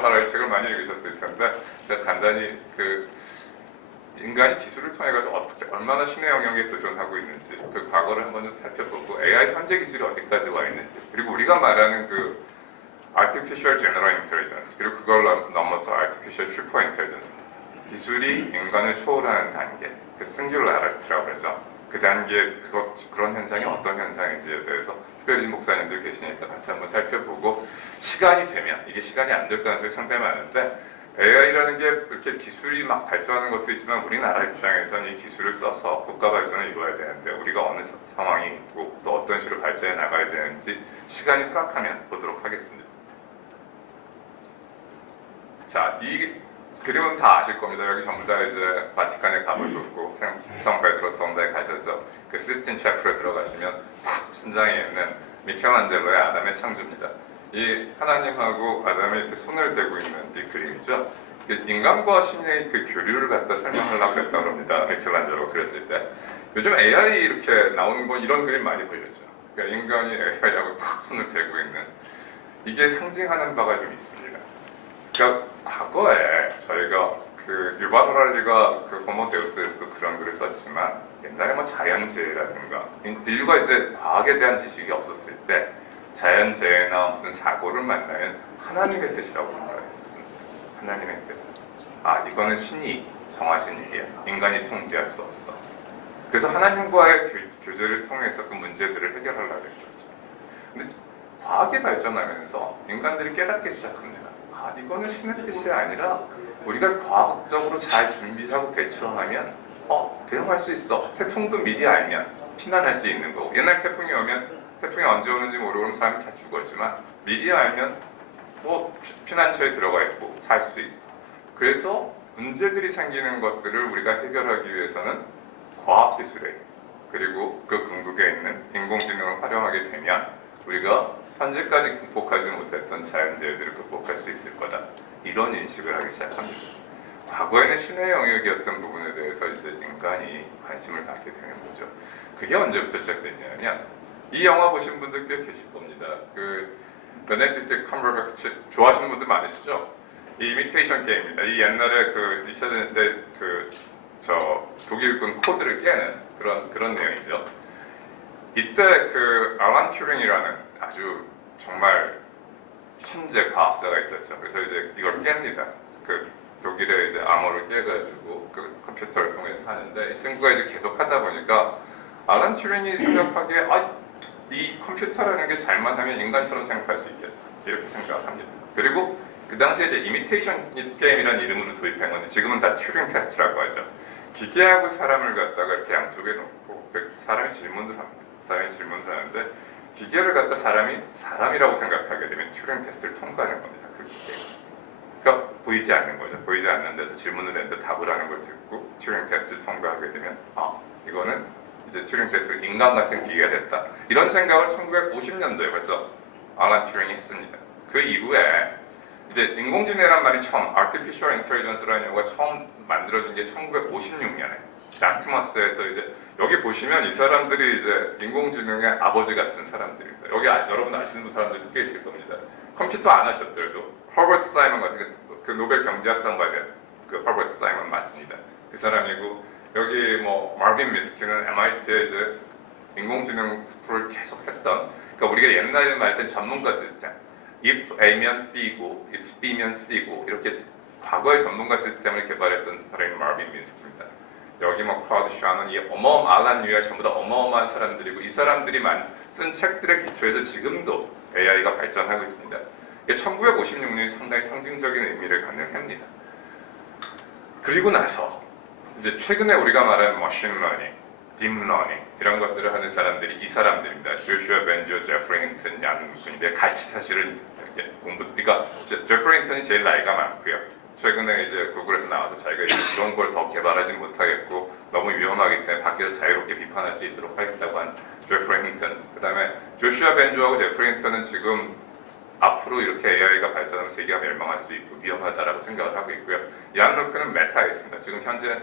유발하라의 책을 많이 읽으셨을 텐데 제가 간단히 인간이 기술을 통해 가지고 어떻게 얼마나 신의 영역에 도전하고 있는지 그 과거를 한번 좀 살펴보고 AI 현재 기술이 어디까지 와 있는지 그리고 우리가 말하는 Artificial General Intelligence 그리고 그걸 넘어서 Artificial Super Intelligence 기술이 인간을 초월하는 단계 그 Singularity라고 그러죠. 그 단계 그런 현상이 어떤 현상인지에 대해서 특별히 목사님들 계시니까 같이 한번 살펴보고 시간이 되면 이게 시간이 안 될 가능성이 상당히 많은데 AI라는 게 이렇게 기술이 막 발전하는 것도 있지만 우리나라 입장에서는 이 기술을 써서 국가 발전을 이루어야 되는데 우리가 어느 상황이 있고 또 어떤 식으로 발전해 나가야 되는지 시간이 허락하면 보도록 하겠습니다. 자, 이 그림은 다 아실 겁니다. 여기 전부 다 이제 바티칸에 가보셨고 성 베드로 성당에 가셔서 그 시스틴 채플에 들어가시면 천장에 있는 미켈란젤로의 아담의 창조입니다. 이 하나님하고 아담이 이렇게 손을 대고 있는 이 그림이죠. 인간과 신의 그 교류를 갖다 설명하려고 했다고 합니다. 미켈란젤로가 그랬을 때. 요즘 AI 이렇게 나오는 건 이런 그림 많이 보셨죠. 그러니까 인간이 AI하고 손을 대고 있는 이게 상징하는 바가 좀 있습니다. 그러니까 과거에 저희가 유발 호라리가 호모 데우스에서도 그런 글을 썼지만 옛날에 뭐 자연재해라든가 인류가 이제 과학에 대한 지식이 없었을 때 자연재해나 무슨 사고를 만나면 하나님의 뜻이라고 생각했었습니다. 하나님의 뜻. 아, 이거는 신이 정하신 일이야. 인간이 통제할 수 없어. 그래서 하나님과의 교제를 통해서 그 문제들을 해결하려고 했었죠. 근데 과학이 발전하면서 인간들이 깨닫기 시작합니다. 아, 이거는 신의 뜻이 아니라 우리가 과학적으로 잘 준비하고 대처하면 대응할 수 있어. 태풍도 미리 알면 피난할 수 있는 거고 옛날 태풍이 오면 태풍이 언제 오는지 모르고 그럼 사람이 다 죽었지만 미리 알면 피난처에 들어가 있고 살 수 있어. 그래서 문제들이 생기는 것들을 우리가 해결하기 위해서는 과학기술에 그리고 그 궁극에 있는 인공지능을 활용하게 되면 우리가 현재까지 극복하지 못했던 자연재해들을 극복할 수 있을 거다. 이런 인식을 하기 시작합니다. 과거에는 신의 영역이었던 부분에 대해서 이제 인간이 관심을 갖게 되는 거죠. 그게 언제부터 시작됐냐면 이 영화 보신 분들 꽤 계실 겁니다. 베네딕트 컴버배치 좋아하시는 분들 많으시죠? 이 이미테이션 게임입니다. 이 옛날에 2차 대전 때 독일군 코드를 깨는 그런 내용이죠. 이때 알란 튜링이라는 아주 정말 천재 과학자가 있었죠. 그래서 이제 이걸 깹니다. 독일의 이제 암호를 깨가지고 컴퓨터를 통해서 하는데 이 친구가 이제 계속 하다 보니까 알란 튜링이 생각하기에 이 컴퓨터라는 게 잘만 하면 인간처럼 생각할 수 있겠다. 이렇게 생각합니다. 그리고 그 당시에 이제 이미테이션 게임이라는 이름으로 도입한 건데 지금은 다 튜링 테스트라고 하죠. 기계하고 사람을 갖다가 이렇게 양쪽에 놓고 사람이 질문을 합니다. 사람이 질문을 하는데 기계를 갖다 사람이라고 생각하게 되면 튜링 테스트를 통과하는 겁니다. 그 기계. 그러니까 보이지 않는 거죠. 보이지 않는 데서 질문을 했는데 답을 하는 걸 듣고 튜링 테스트를 통과하게 되면 이거는 이제 튜링 테스트가 인간 같은 기계가 됐다. 이런 생각을 1950년도에 벌써 알란 튜링이 했습니다. 그 이후에 이제 인공지능이라는 말이 처음 Artificial Intelligence라는 용어가 처음 만들어진 게 1956년에 라트머스에서 이제 여기 보시면 이 사람들이 이제 인공지능의 아버지 같은 사람들입니다. 여기 여러분 아시는 사람들도 꽤 있을 겁니다. 컴퓨터 안 하셨더라도 허버트 사이먼 같은 그 노벨 경제학상 받은 허버트 사이먼 맞습니다. 그 사람이고 여기 마빈 미스키는 MIT에 이제 인공지능 스쿨을 계속 했던 그러니까 우리가 옛날에 말했던 전문가 시스템 if A면 B고 if B면 C고 이렇게 과거의 전문가 시스템을 개발했던 사람이 마빈 미스키입니다. 여기 클라우드 샤는 이 알란 뉴에 전부 다 어마어마한 사람들이고 이 사람들이 쓴 책들의 기초에서 지금도 AI가 발전하고 있습니다. 1956년이 상당히 상징적인 의미를 갖는 해입니다. 그리고 나서 이제 최근에 우리가 말하는 머신 러닝, 딥러닝 이런 것들을 하는 사람들이 이 사람들입니다. 조슈아 벤조, 제프리 힌튼 양 분인데 같이 사실은 이렇게 그러니까 제프리 힌튼이 제일 나이가 많고요. 최근에 이제 구글에서 나와서 자기가 이런 걸 더 개발하지 못하겠고 너무 위험하기 때문에 밖에서 자유롭게 비판할 수 있도록 하겠다고 한 제프리 힌튼. 그다음에 조슈아 벤조하고 제프리 힌튼은 지금 앞으로 이렇게 AI가 발전하면 세계가 멸망할 수 있고 위험하다라고 생각을 하고 있고요. 얀 루크는 메타에 있습니다. 지금 현재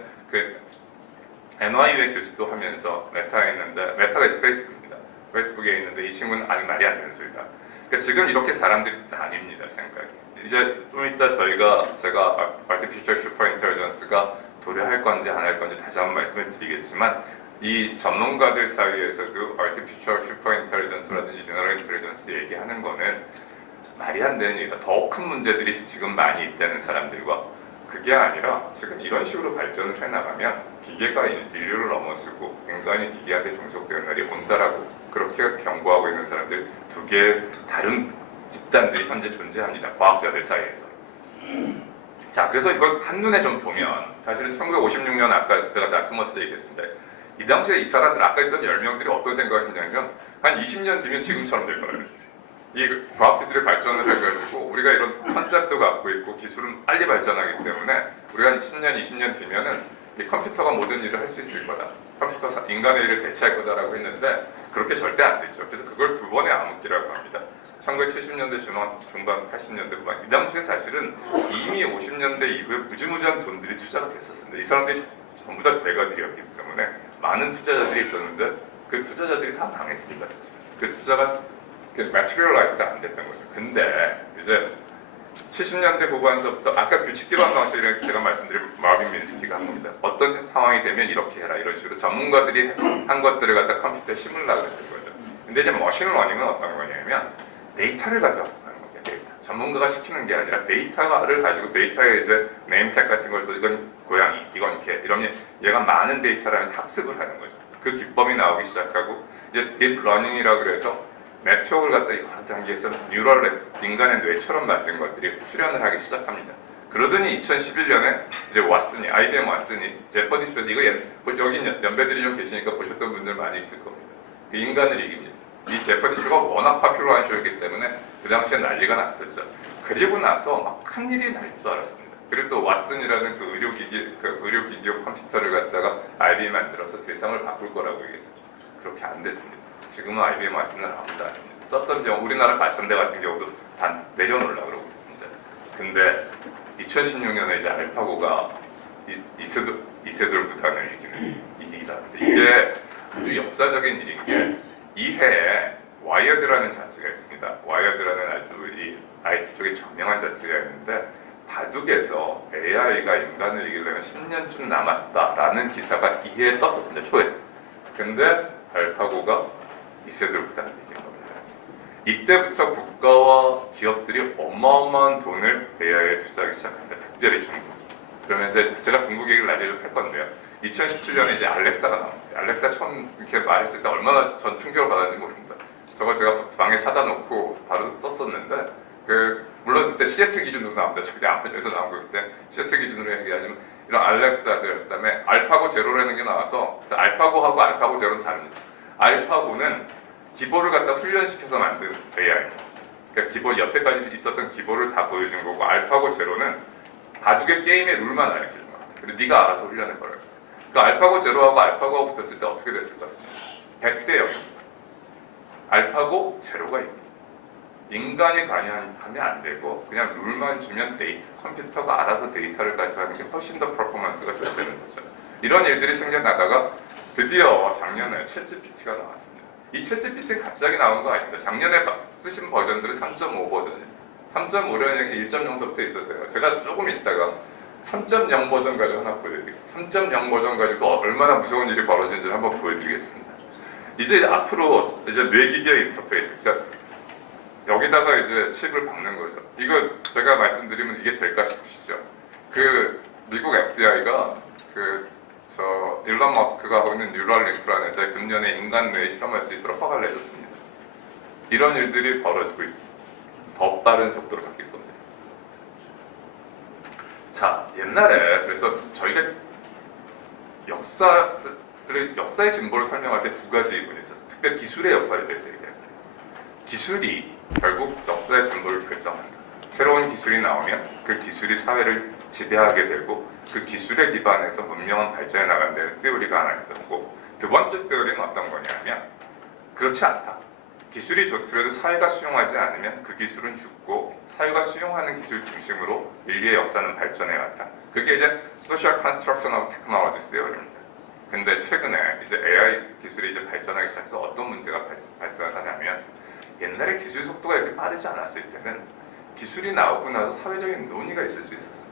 NYU의 교수도 하면서 메타에 있는데 메타가 페이스북입니다. 페이스북에 있는데 이 친구는 아직 말이 안 되는 소리다. 그러니까 지금 이렇게 사람들이 나뉩니다. 생각이. 이제 좀 이따 제가 Artificial Super Intelligence가 도래할 건지 안 할 건지 다시 한번 말씀을 드리겠지만 이 전문가들 사이에서도 Artificial Super Intelligence라든지 General Intelligence 얘기하는 거는 말이 안 되는 얘기다. 더 큰 문제들이 지금 많이 있다는 사람들과 그게 아니라 지금 이런 식으로 발전을 해나가면 기계가 인류를 넘어서고 인간이 기계한테 종속되는 날이 온다라고 그렇게 경고하고 있는 사람들 두 개의 다른 집단들이 현재 존재합니다. 과학자들 사이에서. 자, 그래서 이걸 한눈에 좀 보면 사실은 1956년 아까 제가 나트머스 얘기했습니다. 이 당시에 이 사람들 아까 있던 10명들이 어떤 생각을 했냐면 한 20년 뒤면 지금처럼 될 거라고 했어요. 이 과학 기술이 발전을 해가지고 우리가 이런 컨셉도 갖고 있고 기술은 빨리 발전하기 때문에 우리가 한 10년, 20년 뒤면은 이 컴퓨터가 모든 일을 할 수 있을 거다. 컴퓨터 인간의 일을 대체할 거다라고 했는데 그렇게 절대 안 됐죠. 그래서 그걸 두 번의 암흑기라고 합니다. 1970년대 중반, 80년대 후반 이 당시에 사실은 이미 50년대 이후에 무지무지한 돈들이 투자가 됐었습니다. 이 사람들이 전부 다 대가들이었기 때문에 많은 투자자들이 있었는데 그 투자자들이 다 망했습니다. 그 투자가 materialize가 안 됐던 거죠. 근데 이제 70년대 후반서부터 아까 규칙기반 방식이라고 제가 말씀드린 마빈 미니스키가 한 겁니다. 어떤 상황이 되면 이렇게 해라 이런 식으로 전문가들이 한 것들을 갖다 컴퓨터에 심으려고 했던 거죠. 근데 이제 머신러닝은 어떤 거냐면 데이터를 가져와서 하는 거예요. 데이터. 전문가가 시키는 게 아니라 데이터를 가지고 데이터에 이제 네임택 같은 걸 써서 이건 고양이, 이건 개 이러면 얘가 많은 데이터라는 학습을 하는 거죠. 그 기법이 나오기 시작하고 이제 딥러닝이라고 그래서 네트워크를 갖다 여러 단계에서 뉴럴 인간의 뇌처럼 만든 것들이 수련을 하기 시작합니다. 그러더니 2011년에 이제 왓슨이 IBM 왓슨이 제퍼디 쇼에서 이거 여기 연배들이 좀 계시니까 보셨던 분들 많이 있을 겁니다. 그 인간을 이깁니다. 이 제퍼디 쇼가 워낙 파퓰러한 쇼이기 때문에 그 당시에 난리가 났었죠. 그리고 나서 막 큰일이 날 줄 알았습니다. 그리고 또 왓슨이라는 그 의료기기 컴퓨터를 갖다가 IBM 만들어서 세상을 바꿀 거라고 얘기했었죠. 그렇게 안 됐습니다. 지금은 IBM 왓슨은 아무도 안 씁니다. 썼던 경우 우리나라 가천대 같은 경우도 다 내려놓으려고 그러고 있습니다. 근데 2016년에 이제 알파고가 이세돌 부단을 이기는 일이라는데 이게 아주 역사적인 일인 게 이 해에 와이어드라는 잡지가 있습니다. 와이어드라는 아주 이 IT 쪽에 저명한 잡지가 있는데 바둑에서 AI가 인간을 이기려면 10년쯤 남았다라는 기사가 이 해에 떴었습니다. 초에. 근데 알파고가 이세돌 부단을 이긴 겁니다. 이때부터 국가와 기업들이 어마어마한 돈을 AI에 투자하기 시작합니다. 특별히 중국이. 그러면서 제가 중국 얘기를 나중에 할 건데요. 2017년에 이제 알렉사가 나옵니다. 알렉사 처음 이렇게 말했을 때 얼마나 전 충격을 받았는지 모릅니다. 저거 제가 방에 사다 놓고 바로 썼었는데 물론 그때 시애틀 기준으로 나옵니다. 저기 아프리카에서 나온 거기 때문에 시애틀 기준으로 얘기하지만 이런 알렉사들 그다음에 알파고 제로라는 게 나와서 알파고하고 알파고 제로는 다릅니다. 알파고는 기보를 갖다 훈련시켜서 만든 AI입니다. 그러니까 기보 여태까지 있었던 기보를 다 보여준 거고 알파고 제로는 바둑의 게임의 룰만 알려주는 겁니다. 그리고 네가 알아서 훈련해버려요. 그러니까 알파고 제로하고 알파고가 붙었을 때 어떻게 됐을 것 같습니다. 100대 0입니다. 알파고 제로가 있습니다. 인간이 관여하면 안 되고 그냥 룰만 주면 컴퓨터가 알아서 데이터를 가져가는 게 훨씬 더 퍼포먼스가 좋다는 거죠. 이런 일들이 생겨나다가 드디어 작년에 챗GPT가 나왔습니다. 이 챗GPT 갑자기 나온 거 아닙니다. 작년에 쓰신 버전들은 3.5 버전입니다. 3.5는 1.0서부터 있었어요. 제가 조금 있다가 3.0 버전 가지고 하나 보여드리겠습니다. 3.0 버전 가지고 얼마나 무서운 일이 벌어지는지 한번 보여드리겠습니다. 이제 앞으로 이제 뇌기계 인터페이스, 그러니까 여기다가 이제 칩을 박는 거죠. 이거 제가 말씀드리면 이게 될까 싶으시죠? 미국 FBI가 일론 머스크가 하고 있는 뉴럴링크라는 회사에 금년에 인간 뇌에 실험할 수 있도록 허가를 내줬습니다. 이런 일들이 벌어지고 있습니다. 더 빠른 속도로 바뀔 겁니다. 자, 옛날에 그래서 저희가 역사의 진보를 설명할 때 두 가지 부분이 있었어요. 특별히 기술의 역할에 대해서 얘기합니다. 기술이 결국 역사의 진보를 결정한다. 새로운 기술이 나오면 그 기술이 사회를 지배하게 되고 그 기술에 기반해서 문명은 발전해 나간다는 테오리가 하나 있었고 두 번째 테오리는 어떤 거냐면 그렇지 않다. 기술이 좋더라도 사회가 수용하지 않으면 그 기술은 죽고 사회가 수용하는 기술 중심으로 인류의 역사는 발전해 왔다. 그게 이제 Social Construction of Technology Theory입니다. 근데 최근에 이제 AI 기술이 이제 발전하기 시작해서 어떤 문제가 발생하냐면 옛날에 기술 속도가 이렇게 빠르지 않았을 때는 기술이 나오고 나서 사회적인 논의가 있을 수 있었어요.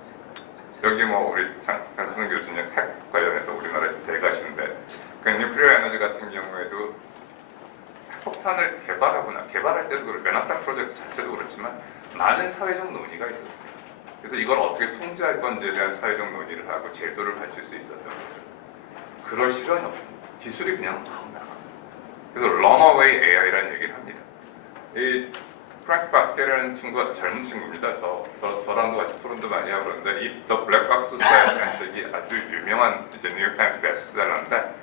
여기 뭐 우리 장순원 교수님 핵 관련해서 우리나라에 대가신데 그 뉴클리어 에너지 같은 경우에도 핵폭탄을 개발할 때도 그렇고 맨하탄 프로젝트 자체도 그렇지만 많은 사회적 논의가 있었습니다. 그래서 이걸 어떻게 통제할 건지에 대한 사회적 논의를 하고 제도를 갖출 수 있었던 거죠. 그럴 시간이 없습니다. 기술이 그냥 막 나갑니다. 그래서 runaway AI라는 얘기를 합니다. 이 프랭크 바스켓이라는 친구가 젊은 친구입니다. 저랑도 같이 토론도 많이 하고 그러는데 이 The Black Box Society라는 책이 아주 유명한 이제 뉴욕 타임스 베스트셀러인데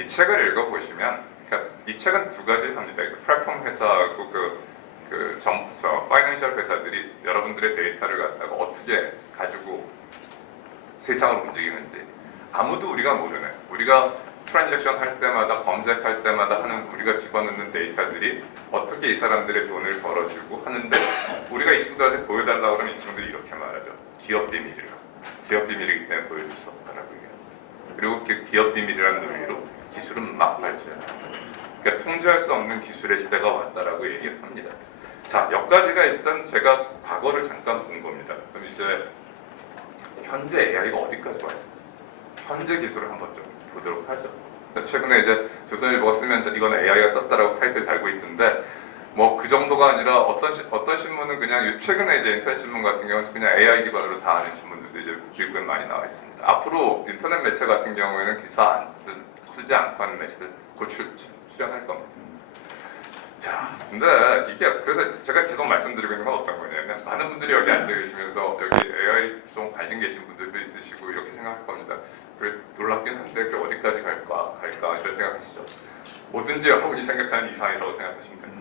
이 책을 읽어보시면 그러니까 이 책은 두 가지 합니다. 그 플랫폼 회사하고 파이낸셜 회사들이 여러분들의 데이터를 갖다가 어떻게 가지고 세상을 움직이는지 아무도 우리가 모르는 우리가 트랜잭션 할 때마다 검색할 때마다 하는 우리가 집어넣는 데이터들이 어떻게 이 사람들의 돈을 벌어주고 하는데 우리가 이 친구들한테 보여달라고 하면 이 친구들이 이렇게 말하죠. 기업 비밀이라고. 기업 비밀이기 때문에 보여줄 수 없다라고 얘기해요. 그리고 그 기업 비밀이라는 논리로 기술은 막 발전해요. 그러니까 통제할 수 없는 기술의 시대가 왔다라고 얘기를 합니다. 자, 여기까지가 일단 제가 과거를 잠깐 본 겁니다. 그럼 이제 현재 AI가 어디까지 와야 되지? 현재 기술을 한번 좀 보도록 하죠. 최근에 이제 조선일보가 쓰면서 이건 AI가 썼다라고 타이틀 달고 있던데 뭐 그 정도가 아니라 어떤 신문은 그냥 최근에 이제 인터넷 신문 같은 경우는 그냥 AI 기반으로 다 하는 신문들도 이제 미국에 많이 나와 있습니다. 앞으로 인터넷 매체 같은 경우에는 기사 쓰지 않고 하는 매체들 곧 출연할 겁니다. 자, 근데 이게 그래서 제가 계속 말씀드리고 있는 건 어떤 거냐면 많은 분들이 여기 앉아 계시면서 여기 AI 좀 관심 계신 분들도 있으시고 이렇게 생각할 겁니다. 그래 놀랍긴 한데 그 어디까지 갈까 이런 생각하시죠. 뭐든지 여러분이 생각하는 이상이라고 생각하시면 됩니다.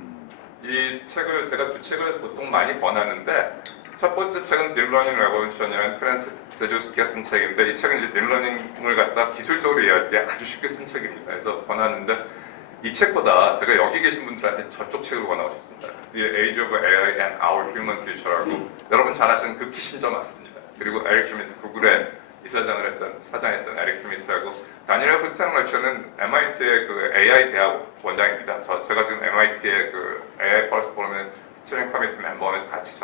이 책을 제가 두 책을 보통 많이 권하는데 첫 번째 책은 딥러닝 레볼루션이라는 프란스 세조스키가 쓴 책인데 이 책은 이제 딥러닝을 갖다 기술적으로 이해할 때 아주 쉽게 쓴 책입니다. 그래서 권하는데 이 책보다 제가 여기 계신 분들한테 저쪽 책을 권하고 싶습니다. The Age of AI and Our Human Future라고 여러분 잘 아시는 그 키신저 맞습니다. 그리고 에릭 슈미트 구글의 사장했던 에릭 슈미트하고 다니엘 후텐러처는 MIT의 그 AI 대학 원장입니다. 제가 지금 MIT의 그 AI 펄스 포럼의 스티어링 커미티 멤버면서 같이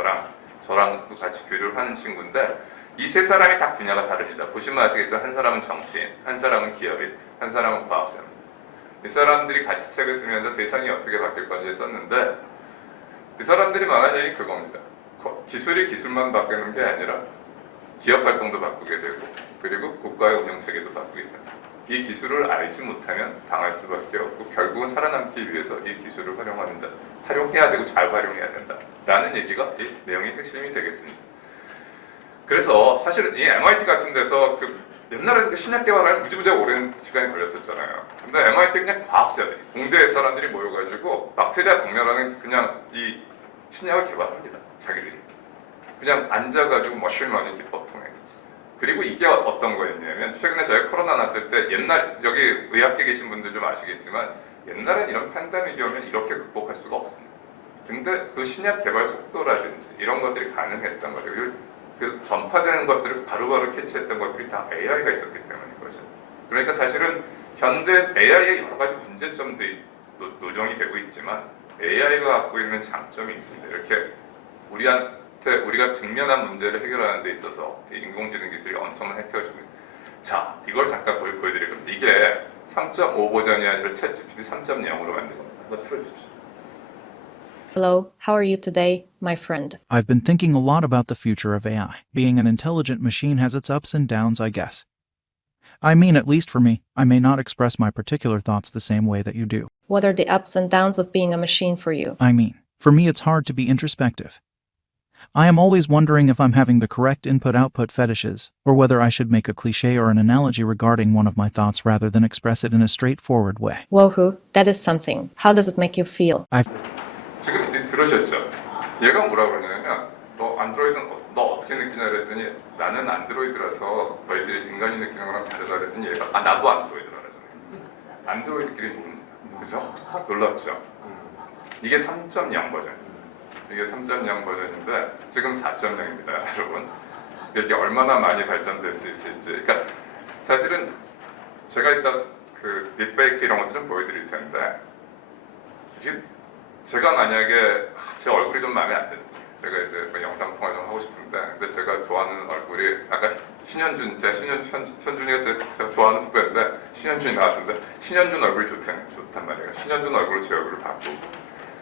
저랑도 같이 교류를 하는 친구인데 이 세 사람이 다 분야가 다릅니다. 보시면 아시겠지만 한 사람은 정치인, 한 사람은 기업인, 한 사람은 과학자입니다. 이 사람들이 같이 책을 쓰면서 세상이 어떻게 바뀔 건지 썼는데 이 사람들이 말한 얘기 그겁니다. 기술이 기술만 바뀌는 게 아니라 기업 활동도 바꾸게 되고 그리고 국가의 운영 체계도 바꾸게 됩니다. 이 기술을 알지 못하면 당할 수밖에 없고 결국은 살아남기 위해서 이 기술을 활용해야 되고 잘 활용해야 된다라는 얘기가 이 내용의 핵심이 되겠습니다. 그래서 사실은 이 MIT 같은 데서 옛날에 신약 개발할 무지무지하게 오랜 시간이 걸렸었잖아요. 근데 MIT 그냥 과학자들이 공대 사람들이 모여가지고 박테리아 동멸하는 그냥 이 신약을 개발합니다. 자기들이 그냥 앉아가지고 머신러닝 기법 통해서. 그리고 이게 어떤 거였냐면 최근에 저희 코로나 났을 때 여기 의학계 계신 분들 좀 아시겠지만 옛날엔 이런 팬데믹이 오면 이렇게 극복할 수가 없습니다. 근데 그 신약 개발 속도라든지 이런 것들이 가능했던 거죠. 그 전파되는 것들을 바로바로 캐치했던 것들이 다 AI가 있었기 때문인 거죠. 그러니까 사실은 현대 AI의 여러 가지 문제점들이 노정이 되고 있지만 AI가 갖고 있는 장점이 있습니다. 이렇게 우리가 직면한 문제를 해결하는 데 있어서 인공지능 기술이 엄청난 혜택을 주고 있습니다. 자, 이걸 잠깐 보여드릴 겁니다. 이게 3.5 버전이 아니라 챗GPT 3.0으로 만든 겁니다. 한번 틀어주십시오. Hello, how are you today, my friend? I've been thinking a lot about the future of AI. Being an intelligent machine has its ups and downs, I guess. I mean, at least for me, I may not express my particular thoughts the same way that you do. What are the ups and downs of being a machine for you? I mean, for me it's hard to be introspective. I am always wondering if I'm having the correct input-output fetishes, or whether I should make a cliché or an analogy regarding one of my thoughts rather than express it in a straightforward way. Woohoo, that is something. How does it make you feel? 지금 들으셨죠? 얘가 뭐라고 그러냐면 너 어떻게 느끼냐 그랬더니 나는 안드로이드라서 너희들이 인간이 느끼는 거랑 다르다 그랬더니 얘가 나도 안드로이드라 그러잖아요. 안드로이드끼리 모릅니다. 그죠? 놀랍죠? 이게 3.0 버전. 이게 3.0 버전인데 지금 4.0입니다, 여러분. 이게 얼마나 많이 발전될 수 있을지. 그러니까 사실은 제가 이따 그 딥페이크 이런 것들 좀 보여드릴 텐데 지금 제가 만약에 제 얼굴이 좀 마음에 안 드는 거예요. 제가 이제 뭐 영상 통화 좀 하고 싶은데, 근데 제가 좋아하는 얼굴이 아까 신현준, 현준이가 제가 좋아하는 후배인데 신현준이 나왔는데 신현준 얼굴이 좋단 말이에요. 신현준 얼굴로 제 얼굴을 바꾸고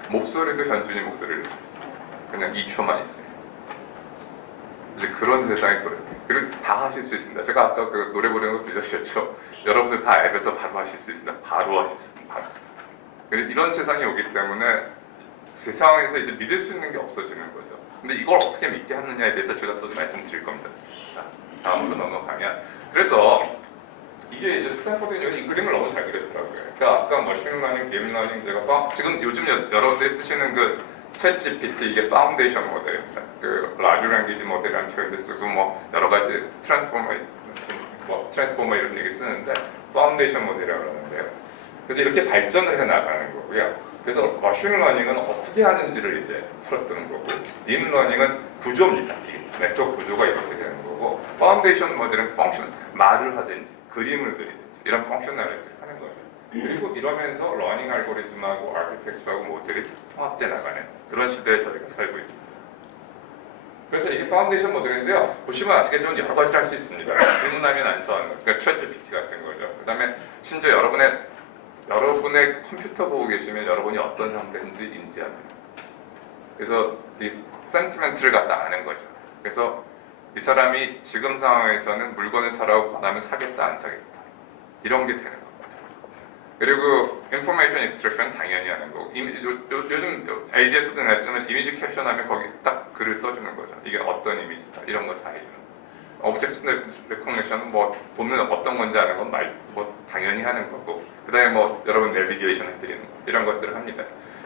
목소리도 현준이 목소리를 쳤어요. 그냥 2초만 있어요. 이제 그런 세상이 돌아요. 그리고 다 하실 수 있습니다. 제가 아까 그 노래 부르는 거 들려주셨죠? 여러분들 다 앱에서 바로 하실 수 있습니다. 바로 하실 수 있습니다. 바로. 그리고 이런 세상이 오기 때문에 세상에서 이제 믿을 수 있는 게 없어지는 거죠. 근데 이걸 어떻게 믿게 하느냐에 대해서 제가 또 말씀드릴 겁니다. 자, 다음으로 넘어가면, 그래서 이게 이제 스탠포드 이 그림을 너무 잘 그렸더라고요. 그러니까 아까 머신러닝, 딥러닝 제가 지금 요즘 여러분들이 쓰시는 그 챗GPT 이게 파운데이션 모델입니다. 그 라지 랭귀지 모델이라는 표현도 쓰고 뭐 여러 가지 트랜스포머 이런 얘기 쓰는데 파운데이션 모델이라고 그러는데요. 그래서 이렇게 발전을 해 나가는 거고요. 그래서 머신러닝은 어떻게 하는지를 이제 풀었던 거고, 딥러닝은 구조입니다. 네트워크 구조가 이렇게 되는 거고, 파운데이션 모델은 펑션, 말을 하든지 그림을 그리든지 이런 펑셔널리티를 하는 거죠. 그리고 이러면서 러닝 알고리즘하고 아키텍처하고 모델이 통합돼 나가는 그런 시대에 저희가 살고 있습니다. 그래서 이게 파운데이션 모델인데요. 보시면 아시겠지만 여러 가지를 할 수 있습니다. 질문하면 안서하는 거, 그러니까 챗GPT 같은 거죠. 그 다음에 심지어 여러분의 컴퓨터 보고 계시면 여러분이 어떤 상태인지 인지합니다. 그래서 이 센티멘트를 갖다 아는 거죠. 그래서 이 사람이 지금 상황에서는 물건을 사라고 권하면 사겠다 안 사겠다 이런 게 되는 겁니다. 그리고 인포메이션 익스트랙션 당연히 하는 거고, 요즘 AGS도 냈지만 이미지 캡션하면 거기 딱 글을 써주는 거죠. 이게 어떤 이미지다 이런 거 다 해주는 거예요. 오브젝트 레코그니션 뭐 보면 어떤 건지 아는 건 뭐 당연히 하는 거고, 그다음에 뭐 여러분 내비게이션 해드리는 거 이런 것들을 합니다.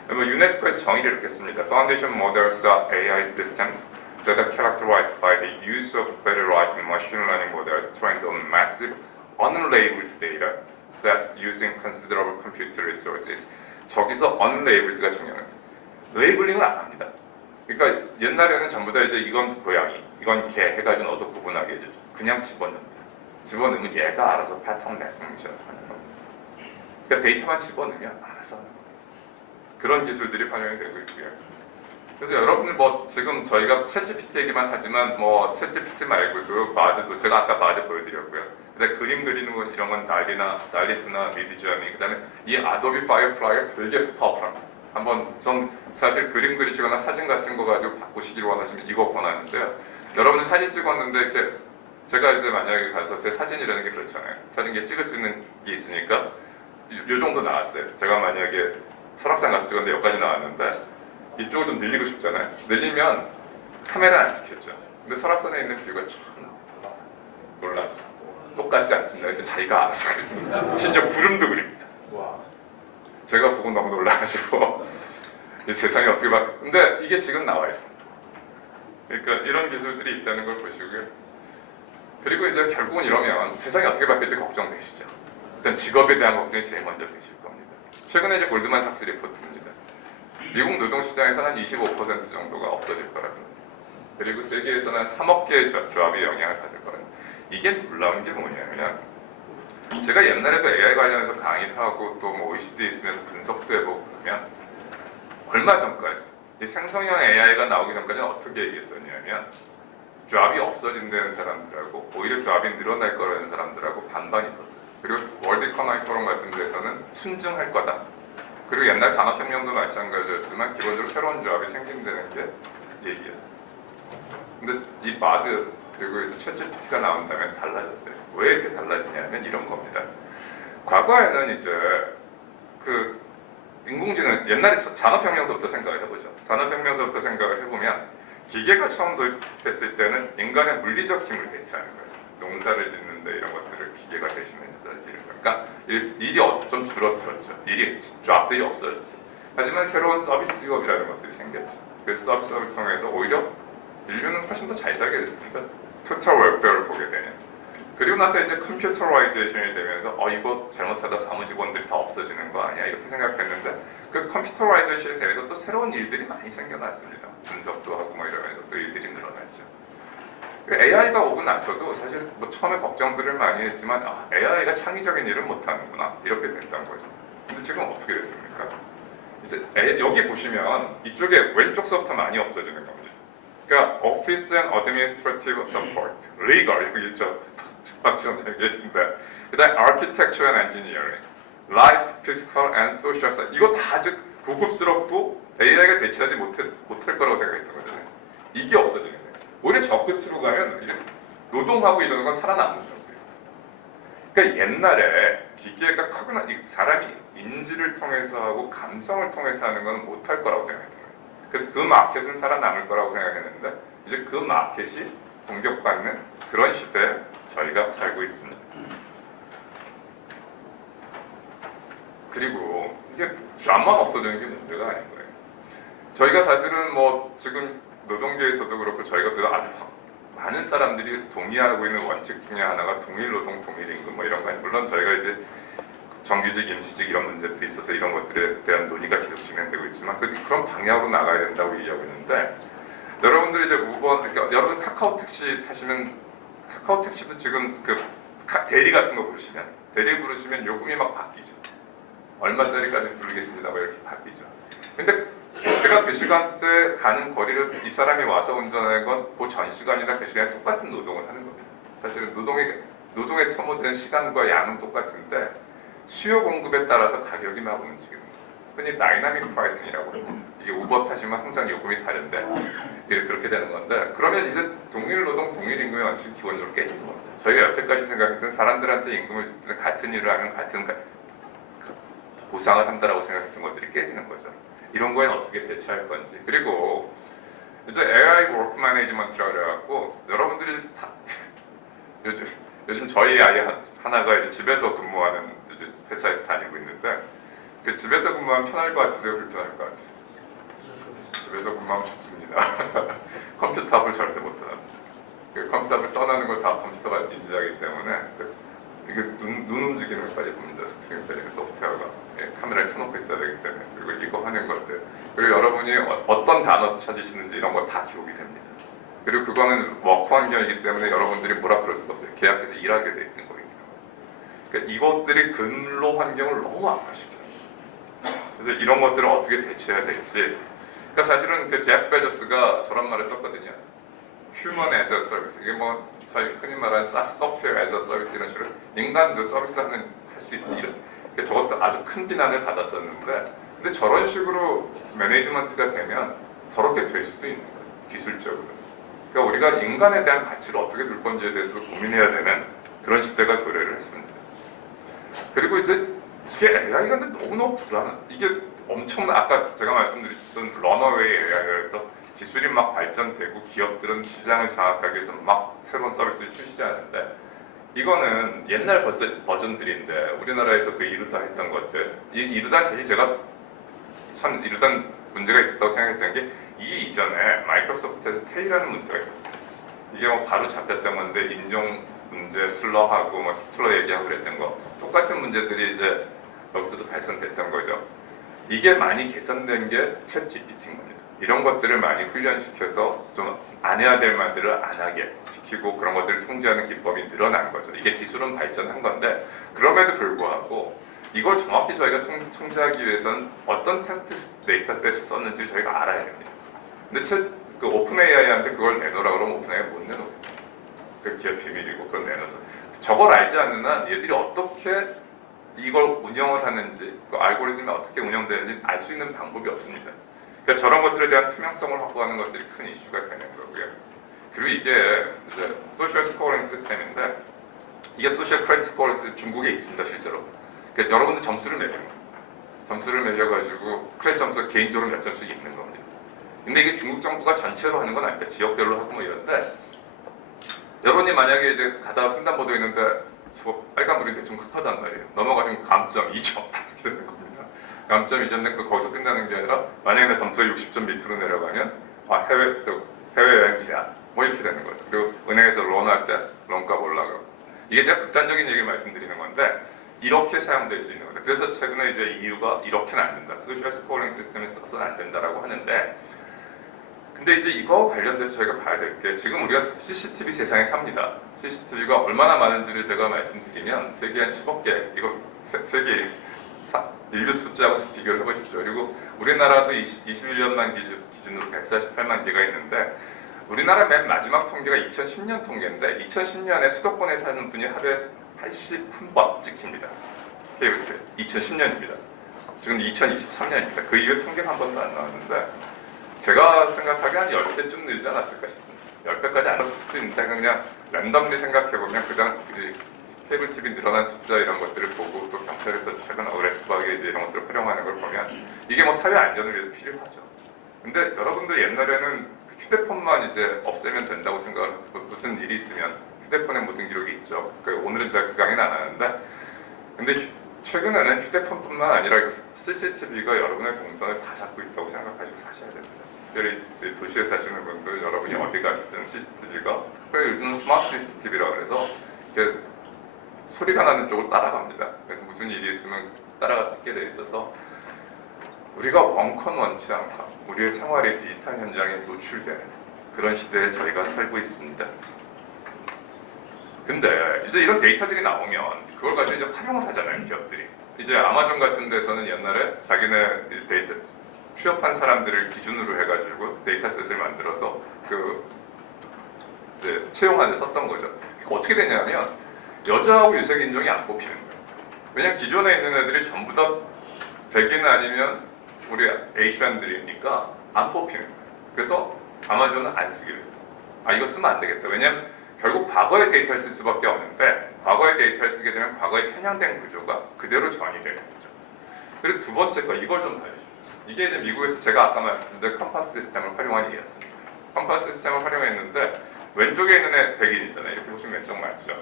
뭐 유네스코에서 정의를 이렇게 씁니다. Foundation models are AI systems that are characterized by the use of very large machine learning models trained on massive unlabeled data sets using considerable computer resources. 저기서 unlabelled가 중요한 거였어요. 레이블링을 안 합니다. 그러니까 옛날에는 전부 다 이제 이건 고양이, 이건 개 해가지고 넣어서 구분하게 해주죠. 그냥 집어넣습니다. 집어넣으면 얘가 알아서 패턴 레코그니션 하는 겁니다. 그러니까 데이터만 집어넣으면 알아서 하는 겁니다. 그런 기술들이 반영이 되고 있고요. 그래서 여러분들 뭐 지금 저희가 챗GPT 얘기만 하지만 뭐 챗GPT 말고도 바드도 제가 아까 바드 보여드렸고요. 그다음에 그림 그리는 건 이런 건 달리트나 미드저니, 그다음에 이 아도비 파이어플라이가 되게 파워풀합니다. 한번 전 사실 그림 그리시거나 사진 같은 거 가지고 바꾸시기를 원하시면 이거 권하는데요. 여러분 사진 찍었는데 이렇게 제가 이제 만약에 가서 제 사진이라는 게 그렇잖아요. 사진기에 찍을 수 있는 게 있으니까 요 정도 나왔어요. 제가 만약에 설악산 가서 찍었는데 여기까지 나왔는데 이쪽을 좀 늘리고 싶잖아요. 늘리면 카메라는 안 찍혔죠. 근데 설악산에 있는 뷰가 참 놀랍죠. 똑같지 않습니다. 근데 자기가 알아서 그립니다. 심지어 구름도 그립니다. 와. 제가 보고 너무 놀라가지고 이 세상이 어떻게 근데 이게 지금 나와 있습니다. 그러니까 이런 기술들이 있다는 걸 보시고요. 그리고 이제 결국은 이러면 세상이 어떻게 바뀔지 걱정되시죠. 일단 직업에 대한 걱정이 제일 먼저 되실 겁니다. 최근에 이제 골드만삭스 리포트입니다. 미국 노동시장에서는 한 25% 정도가 없어질 거라고 합니다. 그리고 세계에서는 한 3억 개의 조합이 영향을 받을 거라고. 이게 놀라운 게 뭐냐면 제가 옛날에도 AI 관련해서 강의를 하고 또 뭐 OECD에 있으면서 분석도 해보고 그러면 얼마 전까지 이 생성형 AI가 나오기 전까지는 어떻게 얘기했었냐면 조합이 없어진다는 사람들하고 오히려 조합이 늘어날 거라는 사람들하고 반반이 있었어요. 그리고 월드 이코노믹 포럼 같은 데서는 순증할 거다. 그리고 옛날 산업혁명도 마찬가지였지만 기본적으로 새로운 조합이 생긴다는 게 얘기였어요. 근데 이 바드 그리고 챗GPT가 나온다면 달라졌어요. 왜 이렇게 달라지냐면 이런 겁니다. 과거에는 이제 그 인공지능 옛날에 산업혁명서부터 생각을 해보죠. 산업혁명서부터 생각을 해보면 기계가 처음 도입됐을 때는 인간의 물리적 힘을 대체하는 거죠. 농사를 짓는데 이런 것들을 기계가 대신해서 지는 거니까 일이 좀 줄어들었죠. 일이 잡들이 없어졌죠. 하지만 새로운 서비스업이라는 것들이 생겼죠. 그 서비스업을 통해서 오히려 인류는 훨씬 더 잘 살게 됐습니다. 토탈 웰페어를 보게 되냐. 그리고 나서 이제 컴퓨터라이제이션이 되면서 이거 잘못하다 사무직원들이 다 없어지는 거 아니야 이렇게 생각했는데 그 컴퓨터라이제이션이 되면서 또 새로운 일들이 많이 생겨났습니다. 분석도 하고 뭐 이러면서 또 일들이 늘어났죠. AI가 오고 나서도 사실 뭐 처음에 걱정들을 많이 했지만 AI가 창의적인 일을 못하는구나 이렇게 됐던 거죠. 근데 지금 어떻게 됐습니까? 이제 여기 보시면 이쪽에 왼쪽 서부터 많이 없어지는 겁니다. 그러니까 Office and Administrative Support, Legal 여기 있죠. 박지원 계신데 그다음 Architecture and Engineering, Life, Physical and Social Science 이거 다 아주 고급스럽고 AI가 대체하지 못할 거라고 생각했던 거잖아요. 이게 없어지는 거예요. 오히려 저 끝으로 가면 이제 노동하고 이런 건 살아남는 정도 있어요. 그러니까 옛날에 기계가 커거나 사람이 인지를 통해서 하고 감성을 통해서 하는 건 못할 거라고 생각했던 거예요. 그래서 그 마켓은 살아남을 거라고 생각했는데 이제 그 마켓이 공격받는 그런 시대에 저희가 살고 있습니다. 그리고 이게 쫙만 없어지는 게 문제가 아닌 거예요. 저희가 사실은 뭐 지금 노동계에서도 그렇고 저희가 그 아주 많은 사람들이 동의하고 있는 원칙 중에 하나가 동일 노동, 동일 임금 뭐 이런 거 아니에요. 물론 저희가 이제 정규직, 임시직 이런 문제들이 있어서 이런 것들에 대한 논의가 계속 진행되고 있지만 그런 방향으로 나가야 된다고 얘기하고 있는데 여러분들이 이제 우버, 그러니까 여러분 카카오 택시 타시면 카카오 택시도 지금 그 대리 같은 거 부르시면 대리 부르시면 요금이 막 바뀌죠. 얼마짜리까지 부르겠습니다. 뭐 이렇게 바뀌죠. 근데 제가 그 시간대 가는 거리를 이 사람이 와서 운전하는 건 그 전 시간이나 그 시간에 똑같은 노동을 하는 겁니다. 사실은 노동에 소모되는 시간과 양은 똑같은데 수요 공급에 따라서 가격이 막 움직이는 거예요. 흔히 다이나믹 프라이싱이라고 합니다. 이게 우버 타시면 항상 요금이 다른데 그렇게 되는 건데 그러면 이제 동일 노동, 동일 임금의 원칙이 기본적으로 깨지는 겁니다. 저희가 여태까지 생각했던 사람들한테 임금을 같은 일을 하면 같은 보상을 한다라고 생각했던 것들이 깨지는 거죠. 이런 거에는 어떻게 대처할 건지. 그리고 이제 AI 워크 매니지먼트라고 그래갖고 여러분들이 다 요즘 저희 아이 하나가 이제 집에서 근무하는 이제 회사에서 다니고 있는데 그 집에서 근무하면 편할 것 같으세요? 불편할 것 같으세요? 집에서 근무하면 좋습니다. 컴퓨터 앞을 절대 못 떠납니다. 그 컴퓨터 앞을 떠나는 걸 다 컴퓨터가 인지하기 때문에 이게 눈 움직이는 것까지 봅니다. 스크린 때리는 소프트웨어가 카메라를 켜놓고 있어야 되기 때문에 그리고 이거 하는 것들 그리고 여러분이 어떤 단어 찾으시는지 이런 거 다 기록이 됩니다. 그리고 그거는 워크 환경이기 때문에 여러분들이 뭐라 그럴 수가 없어요. 계약해서 일하게 돼 있는 거기 때문에. 그러니까 이것들이 근로 환경을 너무 악화시켜요. 그래서 이런 것들을 어떻게 대처해야 될지. 그러니까 사실은 그 제프 베조스가 저런 말을 썼거든요. Human as a Service. 이게 뭐 저희 흔히 말하는 Software as a Service 이런 식으로 인간도 서비스하는 할 수 있는 이런. 그러니까 저것도 아주 큰 비난을 받았었는데, 근데 저런 식으로 매니지먼트가 되면 저렇게 될 수도 있는 거예요. 기술적으로. 그러니까 우리가 인간에 대한 가치를 어떻게 둘 건지에 대해서 고민해야 되는 그런 시대가 도래를 했습니다. 그리고 이제 이게 AI가 근데 너무너무 불안한, 이게 엄청난, 아까 제가 말씀드렸던 러너웨이 AI에서 기술이 막 발전되고 기업들은 시장을 장악하기 위해서 막 새로운 서비스를 출시하는데 이거는 옛날 버전들인데 우리나라에서 그 이루다 했던 것들, 이 이루다 사실 제가 참 이루다 문제가 있었다고 생각했던 게 이 이전에 마이크로소프트에서 테이라는 문제가 있었어요. 이게 뭐 바로 잡혔던 건데 인종 문제, 슬러하고 뭐 히틀러 얘기하고 그랬던 거 똑같은 문제들이 이제 여기서도 발생됐던 거죠. 이게 많이 개선된 게 챗 GPT인 겁니다. 이런 것들을 많이 훈련시켜서 좀 안 해야 될 말들을 안 하게 시키고 그런 것들을 통제하는 기법이 늘어난 거죠. 이게 기술은 발전한 건데 그럼에도 불구하고 이걸 정확히 저희가 통제하기 위해서는 어떤 테스트 데이터셋을 썼는지 저희가 알아야 됩니다. 근데 그 오픈 AI한테 그걸 내놓으라 그러면 오픈 AI 못 내놓아요. 그 기업 비밀이고 그걸 내놓아서 저걸 알지 않는 한 얘들이 어떻게 이걸 운영을 하는지, 그 알고리즘이 어떻게 운영되는지 알 수 있는 방법이 없습니다. 그러니까 저런 것들에 대한 투명성을 확보하는 것들이 큰 이슈가 되는 거고요. 그리고 이게 이제 소셜 스코어링 시스템인데 이게 소셜 크레딧 스코어링 시스템 중국에 있습니다, 실제로. 그러니까 여러분들 점수를 매겨요. 점수를 매겨가지고 크레딧 점수가 개인적으로 몇 점씩 있는 겁니다. 근데 이게 중국 정부가 전체로 하는 건 아니니까 지역별로 하고 뭐 이런데 여러분이 만약에 이제 가다가 횡단보도 있는데 저 빨간불인데 좀 급하단 말이에요. 넘어가시면 감점 2점 이렇게 되는 겁니다. 감점 2점 그 거기서 끝나는 게 아니라 만약에 내 점수가 60점 밑으로 내려가면 해외여행 제한 뭐 이렇게 되는 거죠. 그리고 은행에서 론할 때 론값 올라가고 이게 제가 극단적인 얘기 말씀드리는 건데 이렇게 사용될 수 있는 거죠. 그래서 최근에 이제 EU가 이렇게는 안 된다. 소셜 스코어링 시스템을 써서는 안 된다라고 하는데 근데 이제 이거 관련돼서 저희가 봐야 될 게 지금 우리가 CCTV 세상에 삽니다. CCTV가 얼마나 많은지를 제가 말씀드리면 세계 한 10억 개, 이거 세계 인류 숫자하고 비교를 해보십시오. 그리고 우리나라도 21년만 기준으로 148만 개가 있는데 우리나라 맨 마지막 통계가 2010년 통계인데 2010년에 수도권에 사는 분이 하루에 81번 찍힙니다. 케이블 TV 2010년입니다. 지금 2023년입니다. 그 이후에 통계가 한 번도 안 나왔는데 제가 생각하기에 한 10배쯤 늘지 않았을까 싶습니다. 10배까지 안 났을 수도 있는데 그냥 랜덤리 생각해보면 그냥 케이블 TV 늘어난 숫자 이런 것들을 보고 또 경찰에서 최근 어레스트 바게이지 이런 것들을 활용하는 걸 보면 이게 뭐 사회 안전을 위해서 필요하죠. 근데 여러분들 옛날에는 휴대폰만 이제 없애면 된다고 생각을 하고 무슨 일이 있으면 휴대폰에 모든 기록이 있죠. 오늘은 제가 그 강의는 안 하는데 근데 최근에는 휴대폰뿐만 아니라 CCTV가 여러분의 동선을 다 잡고 있다고 생각하시고 사셔야 됩니다. 특별히 도시에 사시는 분들 여러분이 어디 가시든 CCTV가 특별히 요즘 스마트 CCTV라고 해서 이렇게 소리가 나는 쪽으로 따라갑니다. 그래서 무슨 일이 있으면 따라가 찍게 돼 있어서 우리가 원컨 원치 않고 우리의 생활이 디지털 현장에 노출되는 그런 시대에 저희가 살고 있습니다. 근데 이제 이런 데이터들이 나오면 그걸 가지고 이제 활용을 하잖아요, 기업들이. 이제 아마존 같은 데서는 옛날에 자기네 데이터 취업한 사람들을 기준으로 해가지고 데이터셋을 만들어서 이제 채용하는 데 썼던 거죠. 어떻게 되냐면 여자하고 유색 인종이 안 뽑히는 거예요. 왜냐면 기존에 있는 애들이 전부 다 백인 아니면 우리 에이시안들이니까 안 뽑히는 거예요. 그래서 아마존은 안 쓰기로 했어요. 이거 쓰면 안 되겠다. 왜냐면 결국 과거의 데이터를 쓸 수밖에 없는데 과거의 데이터를 쓰게 되면 과거의 편향된 구조가 그대로 전이 되는 거죠. 그리고 두 번째 거 이걸 좀 봐주십시오. 이게 이제 미국에서 제가 아까 말씀드린 컴파스 시스템을 활용한 예였습니다. 컴파스 시스템을 활용했는데 왼쪽에 있는 애 백인이잖아요. 이렇게 보시면 왼쪽 맞죠?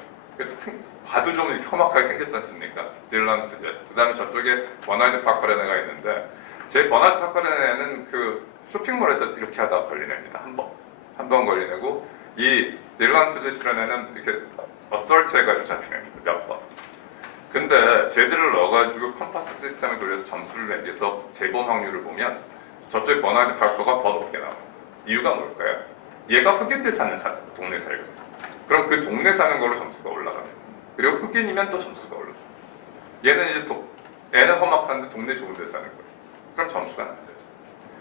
봐도 좀 이렇게 험악하게 생겼지 않습니까? 딜런 트제. 그 다음에 저쪽에 버나드 파커라는 애가 있는데 제 버나드 파커라는 애는 그 쇼핑몰에서 이렇게 하다가 걸린 애입니다. 한 번 걸린 애고 이 딜런 트제시라는 애는 이렇게 어설트 해가지고 잡힌 애입니다. 몇 번. 근데 쟤들을 넣어가지고 컴파스 시스템을 돌려서 점수를 매겨서 재본 확률을 보면 저쪽 버나드 파커가 더 높게 나와요. 이유가 뭘까요? 얘가 흑인들 사는 동네 살거든요. 그럼 그 동네 사는 걸로 점수가 올라가요. 그리고 흑인이면 또 점수가 올라가요. 얘는 이제 애는 험악한데 동네 좋은 데 사는 거예요. 그럼 점수가 낮아져.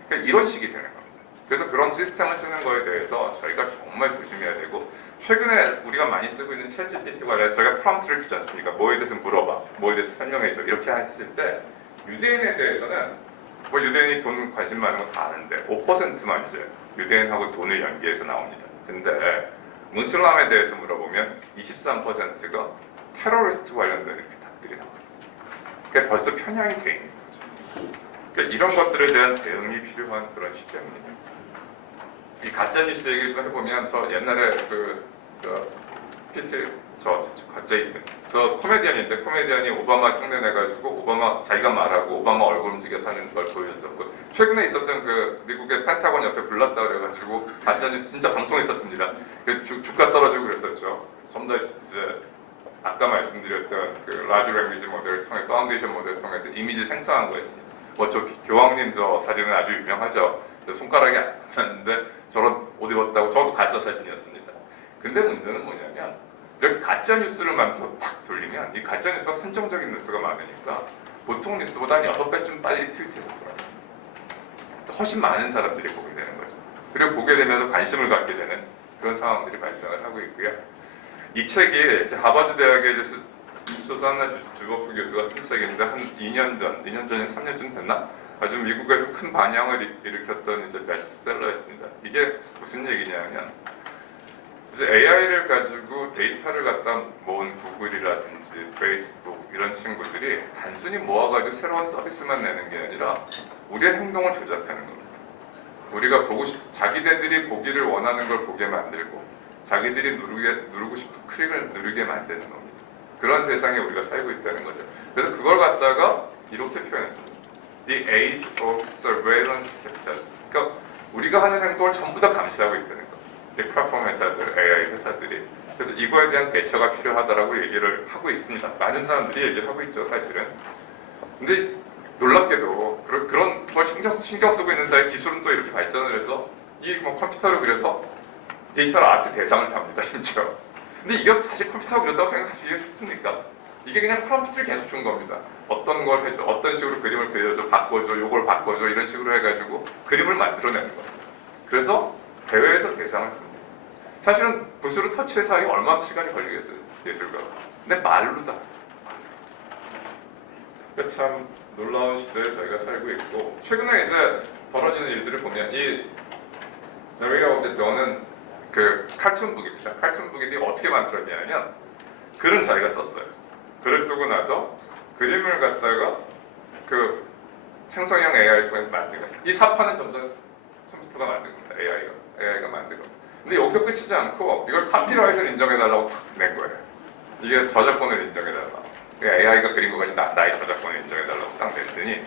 그러니까 이런 식이 되는 겁니다. 그래서 그런 시스템을 쓰는 거에 대해서 저희가 정말 조심해야 되고 최근에 우리가 많이 쓰고 있는 챗GPT 관련해서 저희가 프롬프트를 주지 않습니까? 뭐에 대해서 물어봐, 뭐에 대해서 설명해줘 이렇게 했을 때 유대인에 대해서는 뭐 유대인이 돈 관심 많은 거 다 아는데 5%만 이제 유대인하고 돈을 연계해서 나옵니다. 근데 무슬람에 대해서 물어보면 23%가 테러리스트 관련된 답들이 나옵니다. 그러니까 벌써 편향이 돼 있는 거죠. 그러니까 이런 것들에 대한 대응이 필요한 그런 시대입니다. 이 가짜뉴스 얘기 좀 해보면 저 옛날에 저 코미디언인데 코미디언이 오바마 흉내내가지고 오바마 자기가 말하고 오바마 얼굴 움직여 사는 걸 보여줬었고 최근에 있었던 그 미국의 펜타곤 옆에 불났다 그래가지고 가짜뉴스 진짜 방송에 있었습니다. 주가 떨어지고 그랬었죠. 전부 다 이제 아까 말씀드렸던 그 라지 랭귀지 모델을 통해 파운데이션 모델을 통해서 이미지 생성한 거였습니다. 뭐 저 교황님 저 사진은 아주 유명하죠. 손가락이 안 났는데 저런 옷 입었다고 저도 가짜 사진이었습니다. 근데 문제는 뭐냐면 이렇게 가짜 뉴스를 만들어서 딱 돌리면 이 가짜 뉴스가 선정적인 뉴스가 많으니까 보통 뉴스보다 한 6배쯤 빨리 트윗해서 돌아요. 훨씬 많은 사람들이 보게 되는 거죠. 그리고 보게 되면서 관심을 갖게 되는 그런 상황들이 발생을 하고 있고요. 이 책이 이제 하버드 대학의 이제 수산나 주버프 교수가 쓴 책인데 한 2년 전에 3년쯤 됐나? 아주 미국에서 큰 반향을 일으켰던 이제 베스트셀러였습니다. 이게 무슨 얘기냐면 이제 AI를 가지고 데이터를 갖다 모은 구글이라든지 페이스북 이런 친구들이 단순히 모아가지고 새로운 서비스만 내는 게 아니라 우리의 행동을 조작하는 겁니다. 우리가 자기네들이 보기를 원하는 걸 보게 만들고 자기들이 누르고 싶은 클릭을 누르게 만드는 겁니다. 그런 세상에 우리가 살고 있다는 거죠. 그래서 그걸 갖다가 이렇게 표현했습니다. The age of surveillance capital. 그러니까 우리가 하는 행동을 전부 다 감시하고 있다는 거죠. 이 플랫폼 회사들, AI 회사들이. 그래서 이거에 대한 대처가 필요하다라고 얘기를 하고 있습니다. 많은 사람들이 얘기를 하고 있죠, 사실은. 근데 놀랍게도 그런 걸 신경 쓰고 있는 사이 기술은 또 이렇게 발전을 해서 이 뭐 컴퓨터를 그려서 데이터를 아트 대상을 탑니다, 심지어. 근데 이게 사실 컴퓨터가 그렸다고 생각하시기 쉽습니까? 이게 그냥 프롬프트를 계속 준 겁니다. 어떤 걸 해줘, 어떤 식으로 그림을 그려줘, 바꿔줘, 요걸 바꿔줘 이런 식으로 해가지고 그림을 만들어내는 겁니다. 그래서 대회에서 대상을 줍니다. 사실은 붓으로 터치해서 하기 얼마나 시간이 걸리겠어요, 예술가. 근데 말로다. 그러니까 참 놀라운 시대에 저희가 살고 있고, 최근에 이제 벌어지는 일들을 보면 이 메리가 오브제너는 그 칼툰북입니다. 칼툰북인데 어떻게 만들었냐면 글은 자기가 썼어요. 글을 쓰고 나서 그림을 갖다가 그 생성형 AI를 통해서 만든 것이죠. 이 사파는 전부 다 컴퓨터가 만든 겁니다. AI가 만든 겁니다. 근데 여기서 끝이지 않고 이걸 카피라이트를 인정해달라고 탁 낸 거예요. 이게 저작권을 인정해달라. AI가 그린 거까지 나의 저작권을 인정해달라고 딱 냈더니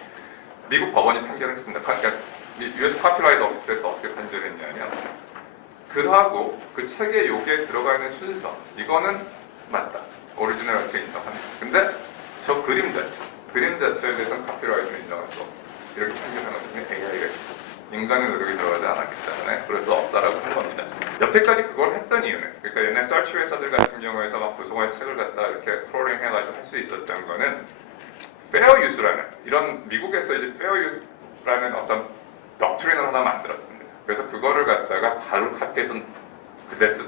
미국 법원이 판결을 했습니다. 그러니까 US 카피라이트 오피스에서 어떻게 판결을 했냐면 글하고 그 책의 요기에 들어가 있는 순서 이거는 맞다. 오리지널 라이트 인정합니다. 근데 저 그림 자체에 대해서는 카피라이트를 인정할 수 없다. 이렇게 판결하거든요. AI가 인간의 노력이 들어가지 않았기 때문에 그럴 수 없다라고 한 겁니다. 여태까지 그걸 했던 이유는, 그러니까 옛날 서치 회사들 같은 경우에서 막 구성할 책을 갖다 이렇게 프로그램 해가지고 할 수 있었던 거는 페어 유스라는, 이런 미국에서 이제 페어 유스라는 어떤 덕트린을 하나 만들었습니다. 그래서 그거를 갖다가 바로 카피해서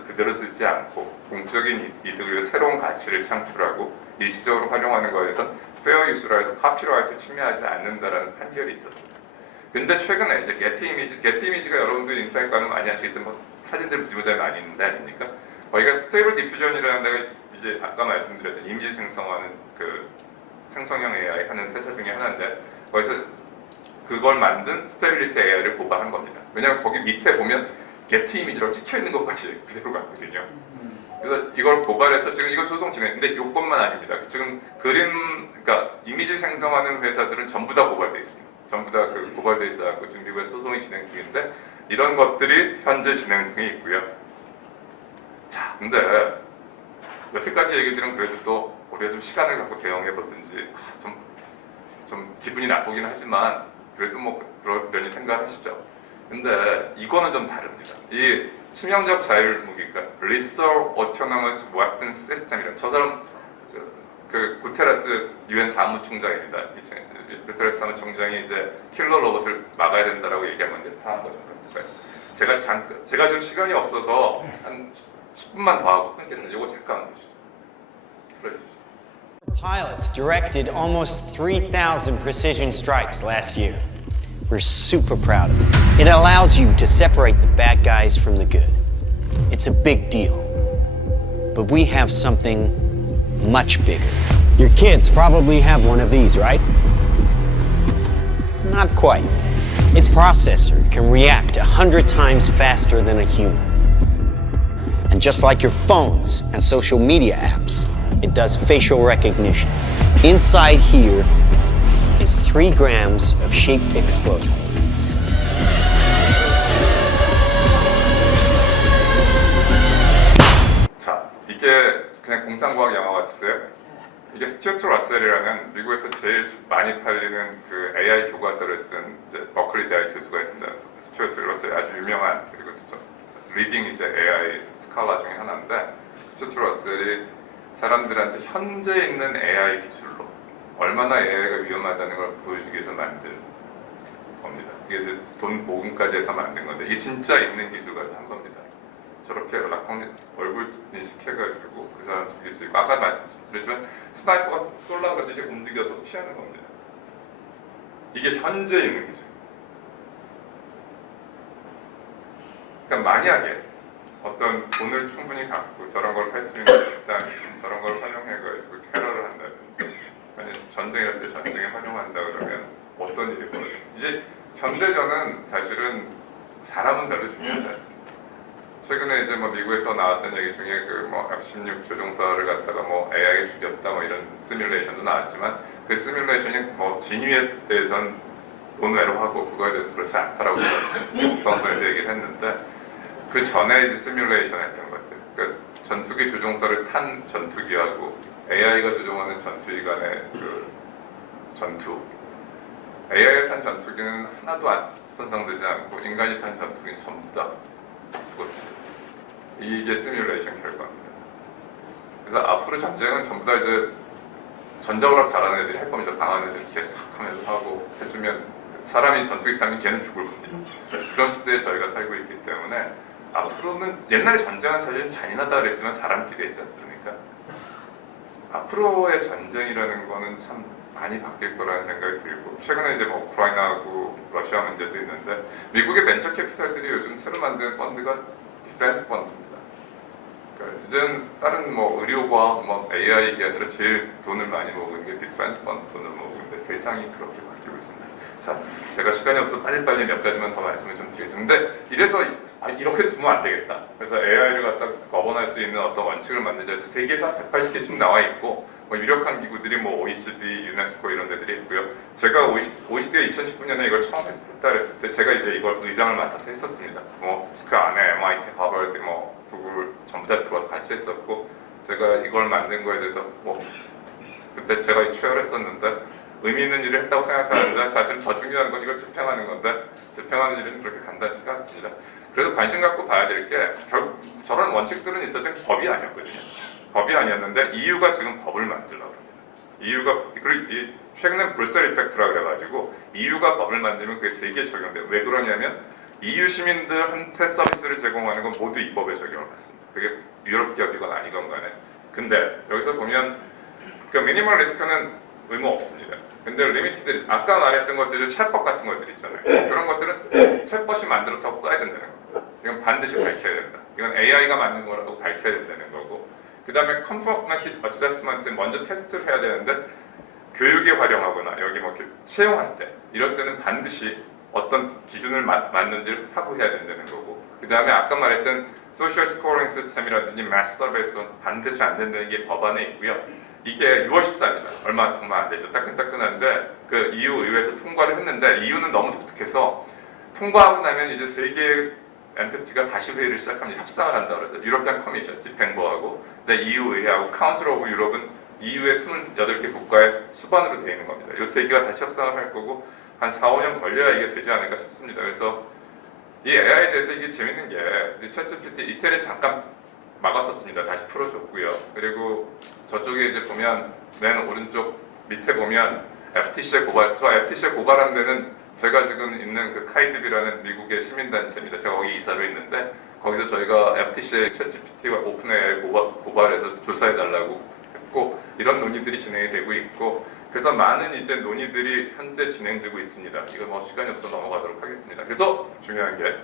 그대로 쓰지 않고 공적인 이득을 새로운 가치를 창출하고 일시적으로 활용하는 거에서 페어 유스라 해서 카피라이트를 침해하지 않는다라는 판결이 있었습니다. 근데 최근에 이제 게티 이미지가 여러분들 인터넷 가면 많이 아시겠지만 뭐 사진들 무지무지하게 많이 있는데 아닙니까? 거기가 스테이블 디퓨전이라는 데가 이제 아까 말씀드렸던 이미지 생성하는 그 생성형 AI 하는 회사 중에 하나인데 거기서 그걸 만든 스테빌리티 AI를 고발한 겁니다. 왜냐하면 거기 밑에 보면 게티 이미지라고 찍혀 있는 것까지 그대로 갔거든요. 그래서 이걸 고발해서 지금 이거 소송 진행했는데 요것만 아닙니다. 지금 그러니까 이미지 생성하는 회사들은 전부 다 고발돼 있습니다. 전부 다 그 고발돼 있어갖고 지금 미국에 소송이 진행 중인데 이런 것들이 현재 진행 중에 있고요. 자, 근데 여태까지 얘기들은 그래도 또 우리가 좀 시간을 갖고 대응해보든지 좀 기분이 나쁘긴 하지만 그래도 뭐 그런 면이 생각하시죠. 근데 이거는 좀 다릅니다. 이 치명적 자율 무기가 Lethal Autonomous Weapon System이라는, 저 사람 그 구테레스 유엔 사무총장입니다. 구테레스 사무총장이 이제 킬러 로봇을 막아야 된다라고 얘기한 건데 다 한 거죠. 제가 지금 시간이 없어서 한 10분만 더 하고 끊겠는데 이거 잠깐 보시죠. 틀어주시죠. Pilots directed almost 3,000 precision strikes last year. We're super proud of it. It allows you to separate the bad guys from the good. It's a big deal. But we have something much bigger. Your kids probably have one of these, right? Not quite. Its processor can react 100 times faster than a human. And just like your phones and social media apps, it does facial recognition. Inside here is 3 grams of shaped explosive. 자, 이게 그냥 공상과학 영화 같으세요? 이게 스튜어트 러셀이라는 미국에서 제일 많이 팔리는 그 AI 교과서를 쓴 이제 버클리 대학 교수가 있습니다. 스튜어트 러셀 아주 유명한, 그리고 리딩 이제 AI 스칼라 중에 하나인데, 스튜어트 러셀이 사람들한테 현재 있는 AI 기술로 얼마나 AI가 위험하다는 걸 보여주기 위해서 만든 겁니다. 이게 이제 돈 모금까지 해서 만든 건데 이게 진짜 있는 기술 가지고 한 겁니다. 저렇게 얼굴 인식해가지고 그 사람 죽일 수 있고, 아까 말씀드렸지만 스나이퍼가 쏠라고 이게 움직여서 피하는 겁니다. 이게 현재 있는 기술. 그러니까 만약에 어떤 돈을 충분히 갖고 저런 걸 할 수 있는 집단이 저런 걸 활용해가지고 테러를 한다든지 아니면 전쟁이랄 때 전쟁에 활용한다 그러면 어떤 일이 벌어져요? 이제 현대전은 사실은 사람은 별로 중요하지 않습니다. 최근에 이제 뭐 미국에서 나왔던 얘기 중에 그 뭐 F-16 조종사를 갖다가 뭐 AI가 죽였다 뭐 이런 시뮬레이션도 나왔지만 그 시뮬레이션이 뭐 진위에 대해서는 논외로 하고 그거에 대해서 그렇지 않다라고 국방부에서 얘기를 했는데, 그 전에 이제 시뮬레이션 했던 것들, 그러니까 전투기 조종사를 탄 전투기하고 AI가 조종하는 전투기 간의 그 전투, AI가 탄 전투기는 하나도 손상되지 않고 인간이 탄 전투기는 전부 다 죽었습니다. 이게 시뮬레이션 결과입니다. 그래서 앞으로 전쟁은 전부 다 이제 전자오락 잘하는 애들이 할 겁니다. 방 안에서 이렇게 탁 하면서 하고 해주면 사람이 전투기 타면 걔는 죽을 겁니다. 그런 시대에 저희가 살고 있기 때문에 앞으로는 옛날에 전쟁은 사실 잔인하다 그랬지만 사람끼리 했지 않습니까? 앞으로의 전쟁이라는 거는 참 많이 바뀔 거라는 생각이 들고 최근에 이제 뭐 우크라이나하고 러시아 문제도 있는데 미국의 벤처 캐피탈들이 요즘 새로 만든 펀드가 디펜스 펀드입니다. 그러니까 이제는 다른 뭐 의료과학, 뭐 AI 이게 아니라 제일 돈을 많이 모으는 게 디펜스 펀드 돈을 모으는데 세상이 그렇게 바뀌고 있습니다. 자, 제가 시간이 없어서 빨리빨리 몇 가지만 더 말씀을 좀 드리겠습니다. 근데 이래서 이렇게 두면 안 되겠다. 그래서 AI를 갖다 거번할 수 있는 어떤 원칙을 만들자 해서 세계에서 180개 쭉 나와 있고 뭐 유력한 기구들이 뭐 OECD, 유네스코 이런 데들이 있고요. 제가 OECD에 2019년에 이걸 처음 했다 그랬을 때 제가 이제 이걸 의장을 맡아서 했었습니다. 뭐 그 안에 MIT, 하버드, 뭐 구글 전부 다 들어와서 같이 했었고 제가 이걸 만든 거에 대해서 뭐 그때 제가 최열했었는데 의미 있는 일을 했다고 생각하는데 사실 더 중요한 건 이걸 집행하는 건데 집행하는 일은 그렇게 간단치가 않습니다. 그래서 관심 갖고 봐야 될 게 결국 저런 원칙들은 있었지만 법이 아니었거든요. 법이 아니었는데 EU가 지금 법을 만들려고 합니다. EU가 그리고 최근에 브뤼셀 이펙트라 그래가지고 EU가 법을 만들면 그게 세계에 적용돼요. 왜 그러냐면 EU 시민들한테 서비스를 제공하는 건 모두 이 법에 적용을 받습니다. 그게 유럽 기업이건 아니건 간에. 근데 여기서 보면 그 미니멀 리스크는 의무 없습니다. 근데 리미티드 아까 말했던 것들 채법 같은 것들 있잖아요. 그런 것들은 채법이 만들었다고 써야 된다는 겁니다. 이건 반드시 밝혀야 된다. 이건 AI가 만든 거라고 밝혀야 된다는 거고. 그 다음에 컨포머티 어세스먼트 먼저 테스트를 해야 되는데 교육에 활용하거나 여기 뭐 채용할 때 이럴 때는 반드시 어떤 기준을 맞는지를 확보해야 된다는 거고 그 다음에 아까 말했던 소셜 스코어링 시스템이라든지 마스 서비스 반드시 안 된다는 게 법안에 있고요. 이게 6월 14일입니다. 얼마 정말 안 되죠. 따끈따끈한데 그 EU 의회에서 통과를 했는데 EU는 너무 독특해서 통과하고 나면 이제 세계 엔티티가 다시 회의를 시작합니다. 협상을 한다 그러죠. 유로피안 커미션 집행부하고 근데 EU 의회하고 카운슬 오브 유럽은 EU의 28개 국가의 수반으로 되어 있는 겁니다. 이 세 개가 다시 협상을 할 거고 한 4, 5년 걸려야 이게 되지 않을까 싶습니다. 그래서 이 AI에 대해서 이게 재밌는 게 챗GPT 이태리 잠깐 막았었습니다. 다시 풀어줬고요. 그리고 저쪽에 이제 보면 맨 오른쪽 밑에 보면 FTC에 고발, 저 FTC에 고발한 데는 제가 지금 있는 그 카이드비라는 미국의 시민단체입니다. 제가 거기 이사로 있는데 거기서 저희가 FTC에 챗GPT와 오픈AI 고발해서 조사해달라고 했고 이런 논의들이 진행이 되고 있고 그래서 많은 이제 논의들이 현재 진행되고 있습니다. 이거 뭐 시간이 없어서 넘어가도록 하겠습니다. 그래서 중요한 게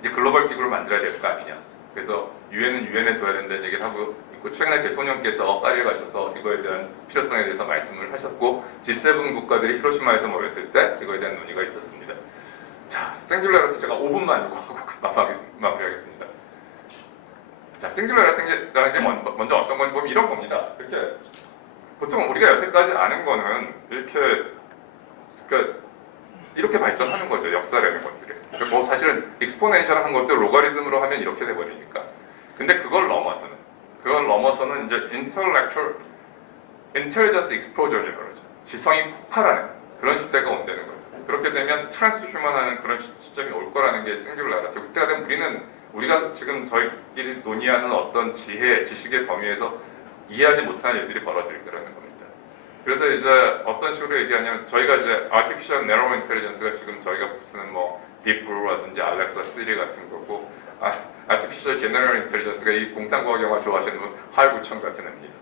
이제 글로벌 기구를 만들어야 될 거 아니냐. 그래서 유엔은 유엔에 둬야 된다는 얘기를 하고 있고 최근에 대통령께서 파리에 가셔서 이거에 대한 필요성에 대해서 말씀을 하셨고 G7 국가들이 히로시마에서 모였을 때 이거에 대한 논의가 있었습니다. 자, 싱귤러리티 제가 5분만 이거 하고 마무리하겠습니다. 자, 싱귤러리티라는 게 먼저 어떤 건지 보면 이런 겁니다. 이렇게 보통 우리가 여태까지 아는 거는 이렇게 그러니까 이렇게 발전하는 거죠. 역사라는 것들이. 그러니까 뭐 사실은 익스포넨셜한 것도 로가리즘으로 하면 이렇게 돼버리니까. 근데 그걸 넘어서는 이제 intelligence explosion이라고 그러죠. 지성이 폭발하는 그런 시대가 온다는 거죠. 그렇게 되면 트랜스휴먼하는 그런 시점이 올 거라는 게 싱귤러리티. 그때가 되면 우리가 지금 저희끼리 논의하는 어떤 지혜, 지식의 범위에서 이해하지 못하는 일들이 벌어질 거라는 겁니다. 그래서 이제 어떤 식으로 얘기하냐면 저희가 이제 Artificial Narrow Intelligence가 지금 저희가 쓰는 뭐 Deep Blue라든지 Alexa, Siri 같은 거고 Artificial General Intelligence가 이 공상과학 영화 좋아하시는 분 하얼구청 같은 애입니다.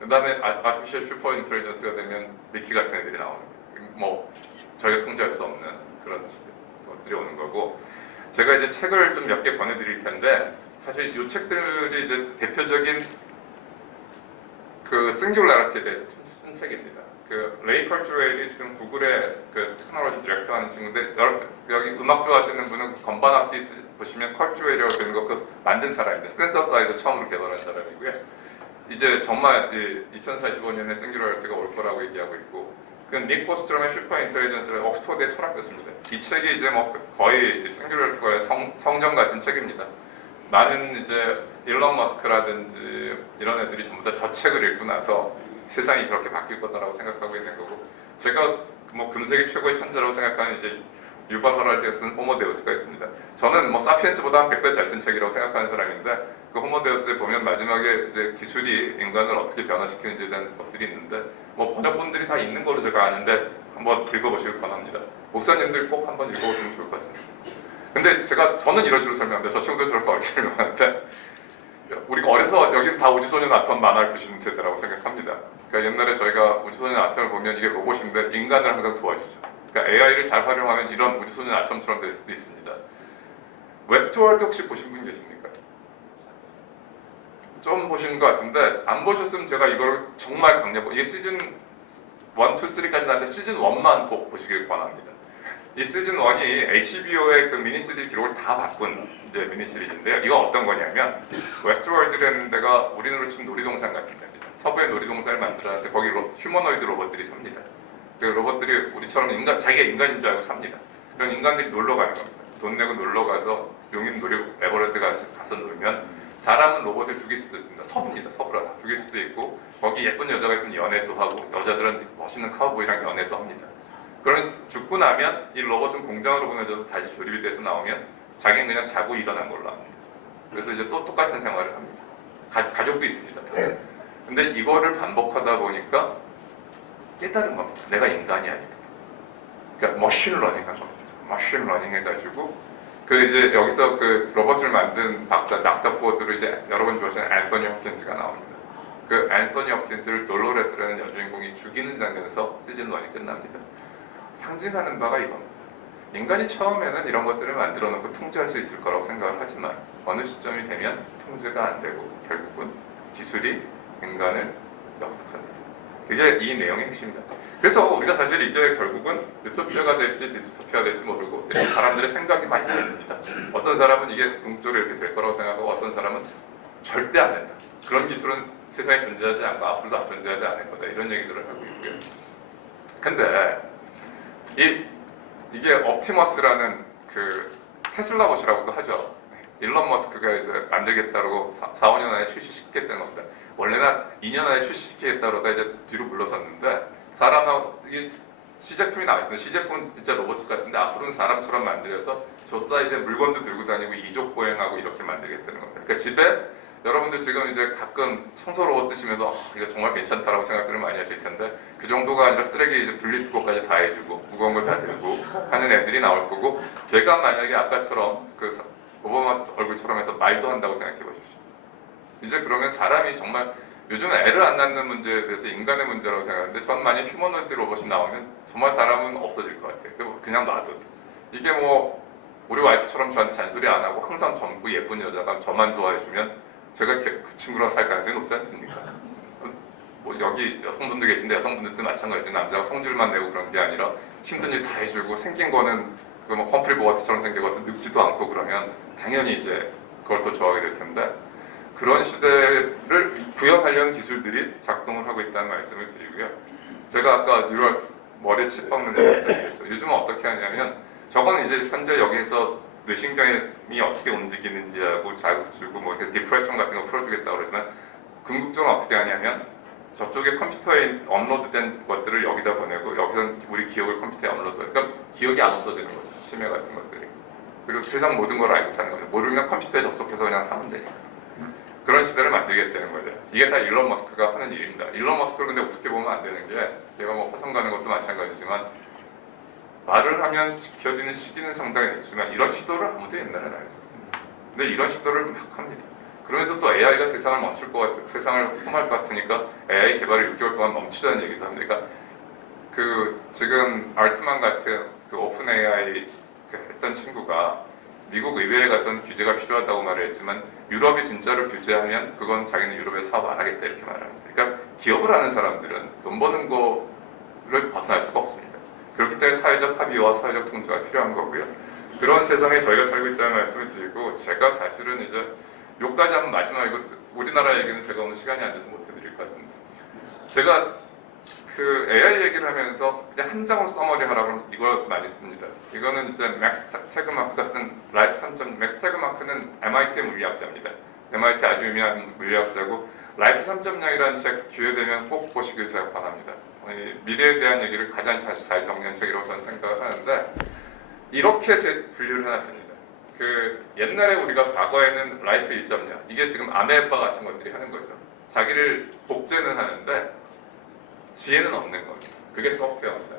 그 다음에 Artificial Super Intelligence가 되면 미키 같은 애들이 나오는 거예요. 뭐 저희가 통제할 수 없는 그런 것들이 오는 거고 제가 이제 책을 좀 몇 개 권해드릴 텐데 사실 이 책들이 이제 대표적인 그 싱귤러리티에 대해서 쓴 책입니다. 그 레이 컬츄레일이 지금 구글의 그 테크놀로지 디렉터 하는 친구인데 여기 음악 좋아하시는 분은 건반 악기 보시면 컬츄레일이라고 되는 거 그 만든 사람인데 센서사이저 처음으로 개발한 사람이고요. 이제 정말 2045년에 싱귤러리티가 올 거라고 얘기하고 있고 닉 보스트롬의 슈퍼 인텔리전스를 옥스퍼드의 철학 교수입니다. 이 책이 이제 뭐 거의 싱귤러리티의 성전 같은 책입니다. 많은 이제 일론 머스크라든지 이런 애들이 전부 다 저 책을 읽고 나서 세상이 저렇게 바뀔 거다라고 생각하고 있는 거고 제가 뭐 금세기 최고의 천재라고 생각하는 이제 유발 하라리가 쓴 호모데우스가 있습니다. 저는 뭐 사피엔스보다 한 100배 잘 쓴 책이라고 생각하는 사람인데 그 호모데우스에 보면 마지막에 이제 기술이 인간을 어떻게 변화시키는지에 대한 것들이 있는데 뭐 번역본들이 다 있는 걸로 제가 아는데 한번 읽어보시길 권합니다. 목사님들 꼭 한번 읽어보시면 좋을 것 같습니다. 근데 저는 이런 식으로 설명하는데 저 친구도 저렇게 어렵게 설명하는데 우리가 어려서 여기는 다 우주소년 아톰 만화를 보시는 세대라고 생각합니다. 그러니까 옛날에 저희가 우주소년 아톰을 보면 이게 로봇인데 인간을 항상 도와주죠. 그러니까 AI를 잘 활용하면 이런 우주소년 아톰처럼 될 수도 있습니다. 웨스트월드 혹시 보신 분 계십니까? 좀 보시는 것 같은데 안 보셨으면 제가 이걸 정말 이게 시즌 1, 2, 3까지 나는데 시즌 1만 꼭 보시길 권합니다. 이 시즌 1이 HBO의 그 미니시리즈 기록을 다 바꾼 이제 미니시리즈인데요. 이건 어떤 거냐면 웨스트월드라는 데가 우리나라로 치면 놀이동산 같은 데입니다. 서부의 놀이동산을 만들어놨는데 거기 휴머노이드 로봇들이 삽니다. 그 로봇들이 우리처럼 자기가 인간인 줄 알고 삽니다. 그런 인간들이 놀러 가는 겁니다. 돈 내고 놀러 가서 용인 놀이 에버랜드 가서 놀면 사람은 로봇을 죽일 수도 있습니다. 서부라서 죽일 수도 있고 거기 예쁜 여자가 있으면 연애도 하고 여자들은 멋있는 카우보이랑 연애도 합니다. 그런 죽고 나면 이 로봇은 공장으로 보내져서 다시 조립이 돼서 나오면 자기는 그냥 자고 일어난 걸로 합니다. 그래서 이제 또 똑같은 생활을 합니다. 가족도 있습니다. 근데 이거를 반복하다 보니까 깨달은 겁니다. 내가 인간이 아니다. 그러니까 머신 러닝 한 겁니다. 머신 러닝 해가지고 이제 여기서 그 로봇을 만든 박사 닥터 포드로 이제 여러분 좋아하시는 앤서니 홉킨스가 나옵니다. 그 앤서니 홉킨스를 돌로레스라는 여주인공이 죽이는 장면에서 시즌 1이 끝납니다. 상징하는 바가 이겁니다. 인간이 처음에는 이런 것들을 만들어 놓고 통제할 수 있을 거라고 생각을 하지만 어느 시점이 되면 통제가 안 되고 결국은 기술이 인간을 역습한다. 그게 이 내용의 핵심입니다. 그래서 우리가 사실 이제 결국은 유토피아가 될지 디스토피아가 될지 모르고 사람들의 생각이 많이 다릅니다. 어떤 사람은 이게 궁극적으로 이렇게 될 거라고 생각하고 어떤 사람은 절대 안 된다. 그런 기술은 세상에 존재하지 않고 앞으로도 안 존재하지 않을 거다. 이런 얘기들을 하고 있고요. 근데 이게 옵티머스라는 그 테슬라봇이라고도 하죠. 일론 머스크가 이제 만들겠다고 4, 5년 안에 출시시키겠다는 겁니다. 원래는 2년 안에 출시시키겠다고 그러다 이제 뒤로 물러섰는데 사람하고 이게 시제품이 나와 있습니다. 시제품은 진짜 로봇 같은데 앞으로는 사람처럼 만들어서 저 사이즈의 물건도 들고 다니고 이족 보행하고 이렇게 만들겠다는 겁니다. 그러니까 집에 여러분들 지금 이제 가끔 청소 로봇 쓰시면서 이거 정말 괜찮다라고 생각들을 많이 하실 텐데 그 정도가 아니라 쓰레기 이제 분리수거까지 다 해주고 무거운 걸 다 들고 하는 애들이 나올 거고 걔가 만약에 아까처럼 그 오바마 얼굴처럼 해서 말도 한다고 생각해 보십시오. 이제 그러면 사람이 정말 요즘은 애를 안 낳는 문제에 대해서 인간의 문제라고 생각하는데 전 만약 휴머노이드 로봇이 나오면 정말 사람은 없어질 것 같아요. 그냥 놔둬도. 이게 뭐 우리 와이프처럼 저한테 잔소리 안 하고 항상 젊고 예쁜 여자가 저만 좋아해주면 제가 그 친구랑 살 가능성이 높지 않습니까? 뭐 여기 여성분들 계신데 여성분들도 마찬가지로 남자가 성질만 내고 그런 게 아니라 힘든 일 다 해주고 생긴 거는 뭐 험프리 보거트처럼 생겨서 늙지도 않고 그러면 당연히 이제 그걸 또 좋아하게 될 텐데 그런 시대를 구현하려는 기술들이 작동을 하고 있다는 말씀을 드리고요. 제가 아까 6월 머리에 칩 박는 얘기 말씀드렸죠. 요즘은 어떻게 하냐면 저거는 이제 현재 여기에서 뇌신경이 어떻게 움직이는지하고 자극 주고 뭐 이렇게 디프레션 같은 거 풀어주겠다고 그러지만 궁극적으로 어떻게 하냐면 저쪽에 컴퓨터에 업로드된 것들을 여기다 보내고 여기서 우리 기억을 컴퓨터에 업로드. 그러니까 기억이 안 없어지는 거죠. 심해 같은 것들이. 그리고 세상 모든 걸 알고 사는 거죠. 모르면 컴퓨터에 접속해서 그냥 하면 되니까. 그런 시대를 만들겠다는 거죠. 이게 다 일론 머스크가 하는 일입니다. 일론 머스크를 근데 어떻게 보면 안 되는 게 제가 뭐 화성 가는 것도 마찬가지지만 말을 하면 지켜지는 시기는 상당히 늦지만 이런 시도를 아무도 옛날에는 안 했었습니다. 근데 이런 시도를 막 합니다. 그러면서 또 AI가 세상을 멈출 것 같고 세상을 흠할 것 같으니까 AI 개발을 6개월 동안 멈추자는 얘기도 합니다. 그러니까 그 지금 알트만 같은 그 오픈 AI 했던 친구가 미국 의회에 가서는 규제가 필요하다고 말을 했지만 유럽이 진짜로 규제하면 그건 자기는 유럽에서 사업 안 하겠다 이렇게 말합니다. 그러니까 기업을 하는 사람들은 돈 버는 거를 벗어날 수가 없습니다. 그렇기 때문에 사회적 합의와 사회적 통제가 필요한 거고요. 그런 세상에 저희가 살고 있다는 말씀을 드리고 제가 사실은 이제 요까지 하면 마지막이고 우리나라 얘기는 제가 오늘 시간이 안 돼서 못 해드릴 것 같습니다. 제가 그 AI 얘기를 하면서 그냥 한 장으로 써머리 하라고 이걸 많이 씁니다. 이거는 이제 맥스 태그마크가 쓴 라이프 3.0. 맥스 태그마크는 MIT 물리학자입니다. MIT 아주 유명한 물리학자고 라이프 3.0이라는 책 기회되면 꼭 보시길 제가 바랍니다. 미래에 대한 얘기를 가장 잘 정리한 책이라고 저는 생각을 하는데 이렇게 분류를 해놨습니다. 그 옛날에 우리가 과거에는 라이프 1.0 이게 지금 아메바 같은 것들이 하는 거죠. 자기를 복제는 하는데 지혜는 없는 거죠. 그게 소프트웨어입니다.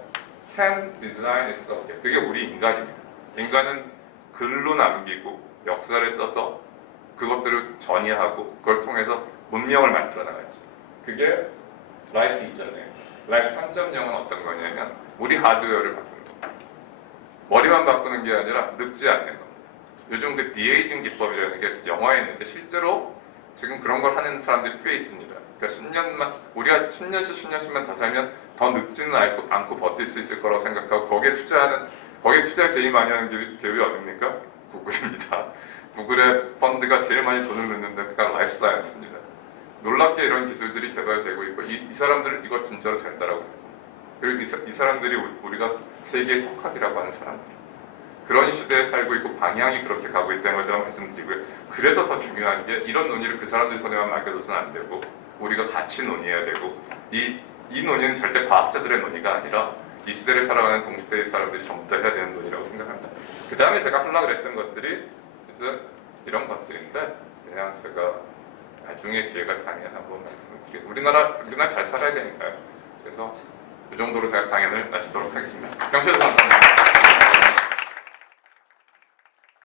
Can design is software. 그게 우리 인간입니다. 인간은 글로 남기고 역사를 써서 그것들을 전이하고 그걸 통해서 문명을 만들어 나가야죠. 그게 라이프 이전에 라이프 3.0은 어떤 거냐면 우리 하드웨어를 바꾸는 겁니다. 머리만 바꾸는 게 아니라 늙지 않는 겁니다. 요즘 그 디에이징 기법이라는 게 영화에 있는데 실제로 지금 그런 걸 하는 사람들이 꽤 있습니다. 그러니까 10년만 우리가 10년씩 10년씩만 더 살면 더 늙지는 않고 버틸 수 있을 거라고 생각하고 거기에 투자를 제일 많이 하는 기업이 어딥니까? 구글입니다. 구글의 펀드가 제일 많이 돈을 넣는 데가 라이프 사이언스입니다. 놀랍게 이런 기술들이 개발되고 있고 이 사람들은 이거 진짜로 된다라고 했습니다. 그리고 이 사람들이 우리가 세계의 석학이라고 하는 사람들 그런 시대에 살고 있고 방향이 그렇게 가고 있다는 걸 제가 말씀드리고요. 그래서 더 중요한 게 이런 논의를 그 사람들 손에만 맡겨둬서는 안 되고 우리가 같이 논의해야 되고 이 논의는 절대 과학자들의 논의가 아니라 이 시대를 살아가는 동시대의 사람들이 전부 다 해야 되는 논의라고 생각합니다. 그 다음에 제가 하려고 그랬던 것들이 이제 이런 것들인데 그냥 제가 나중에 기회가 되면 한번 말씀을 드리겠습니다. 우리나라 잘 살아야 되니까요. 그래서 이 정도로 제가 강연을 마치도록 하겠습니다. 경청해주셔서 감사합니다.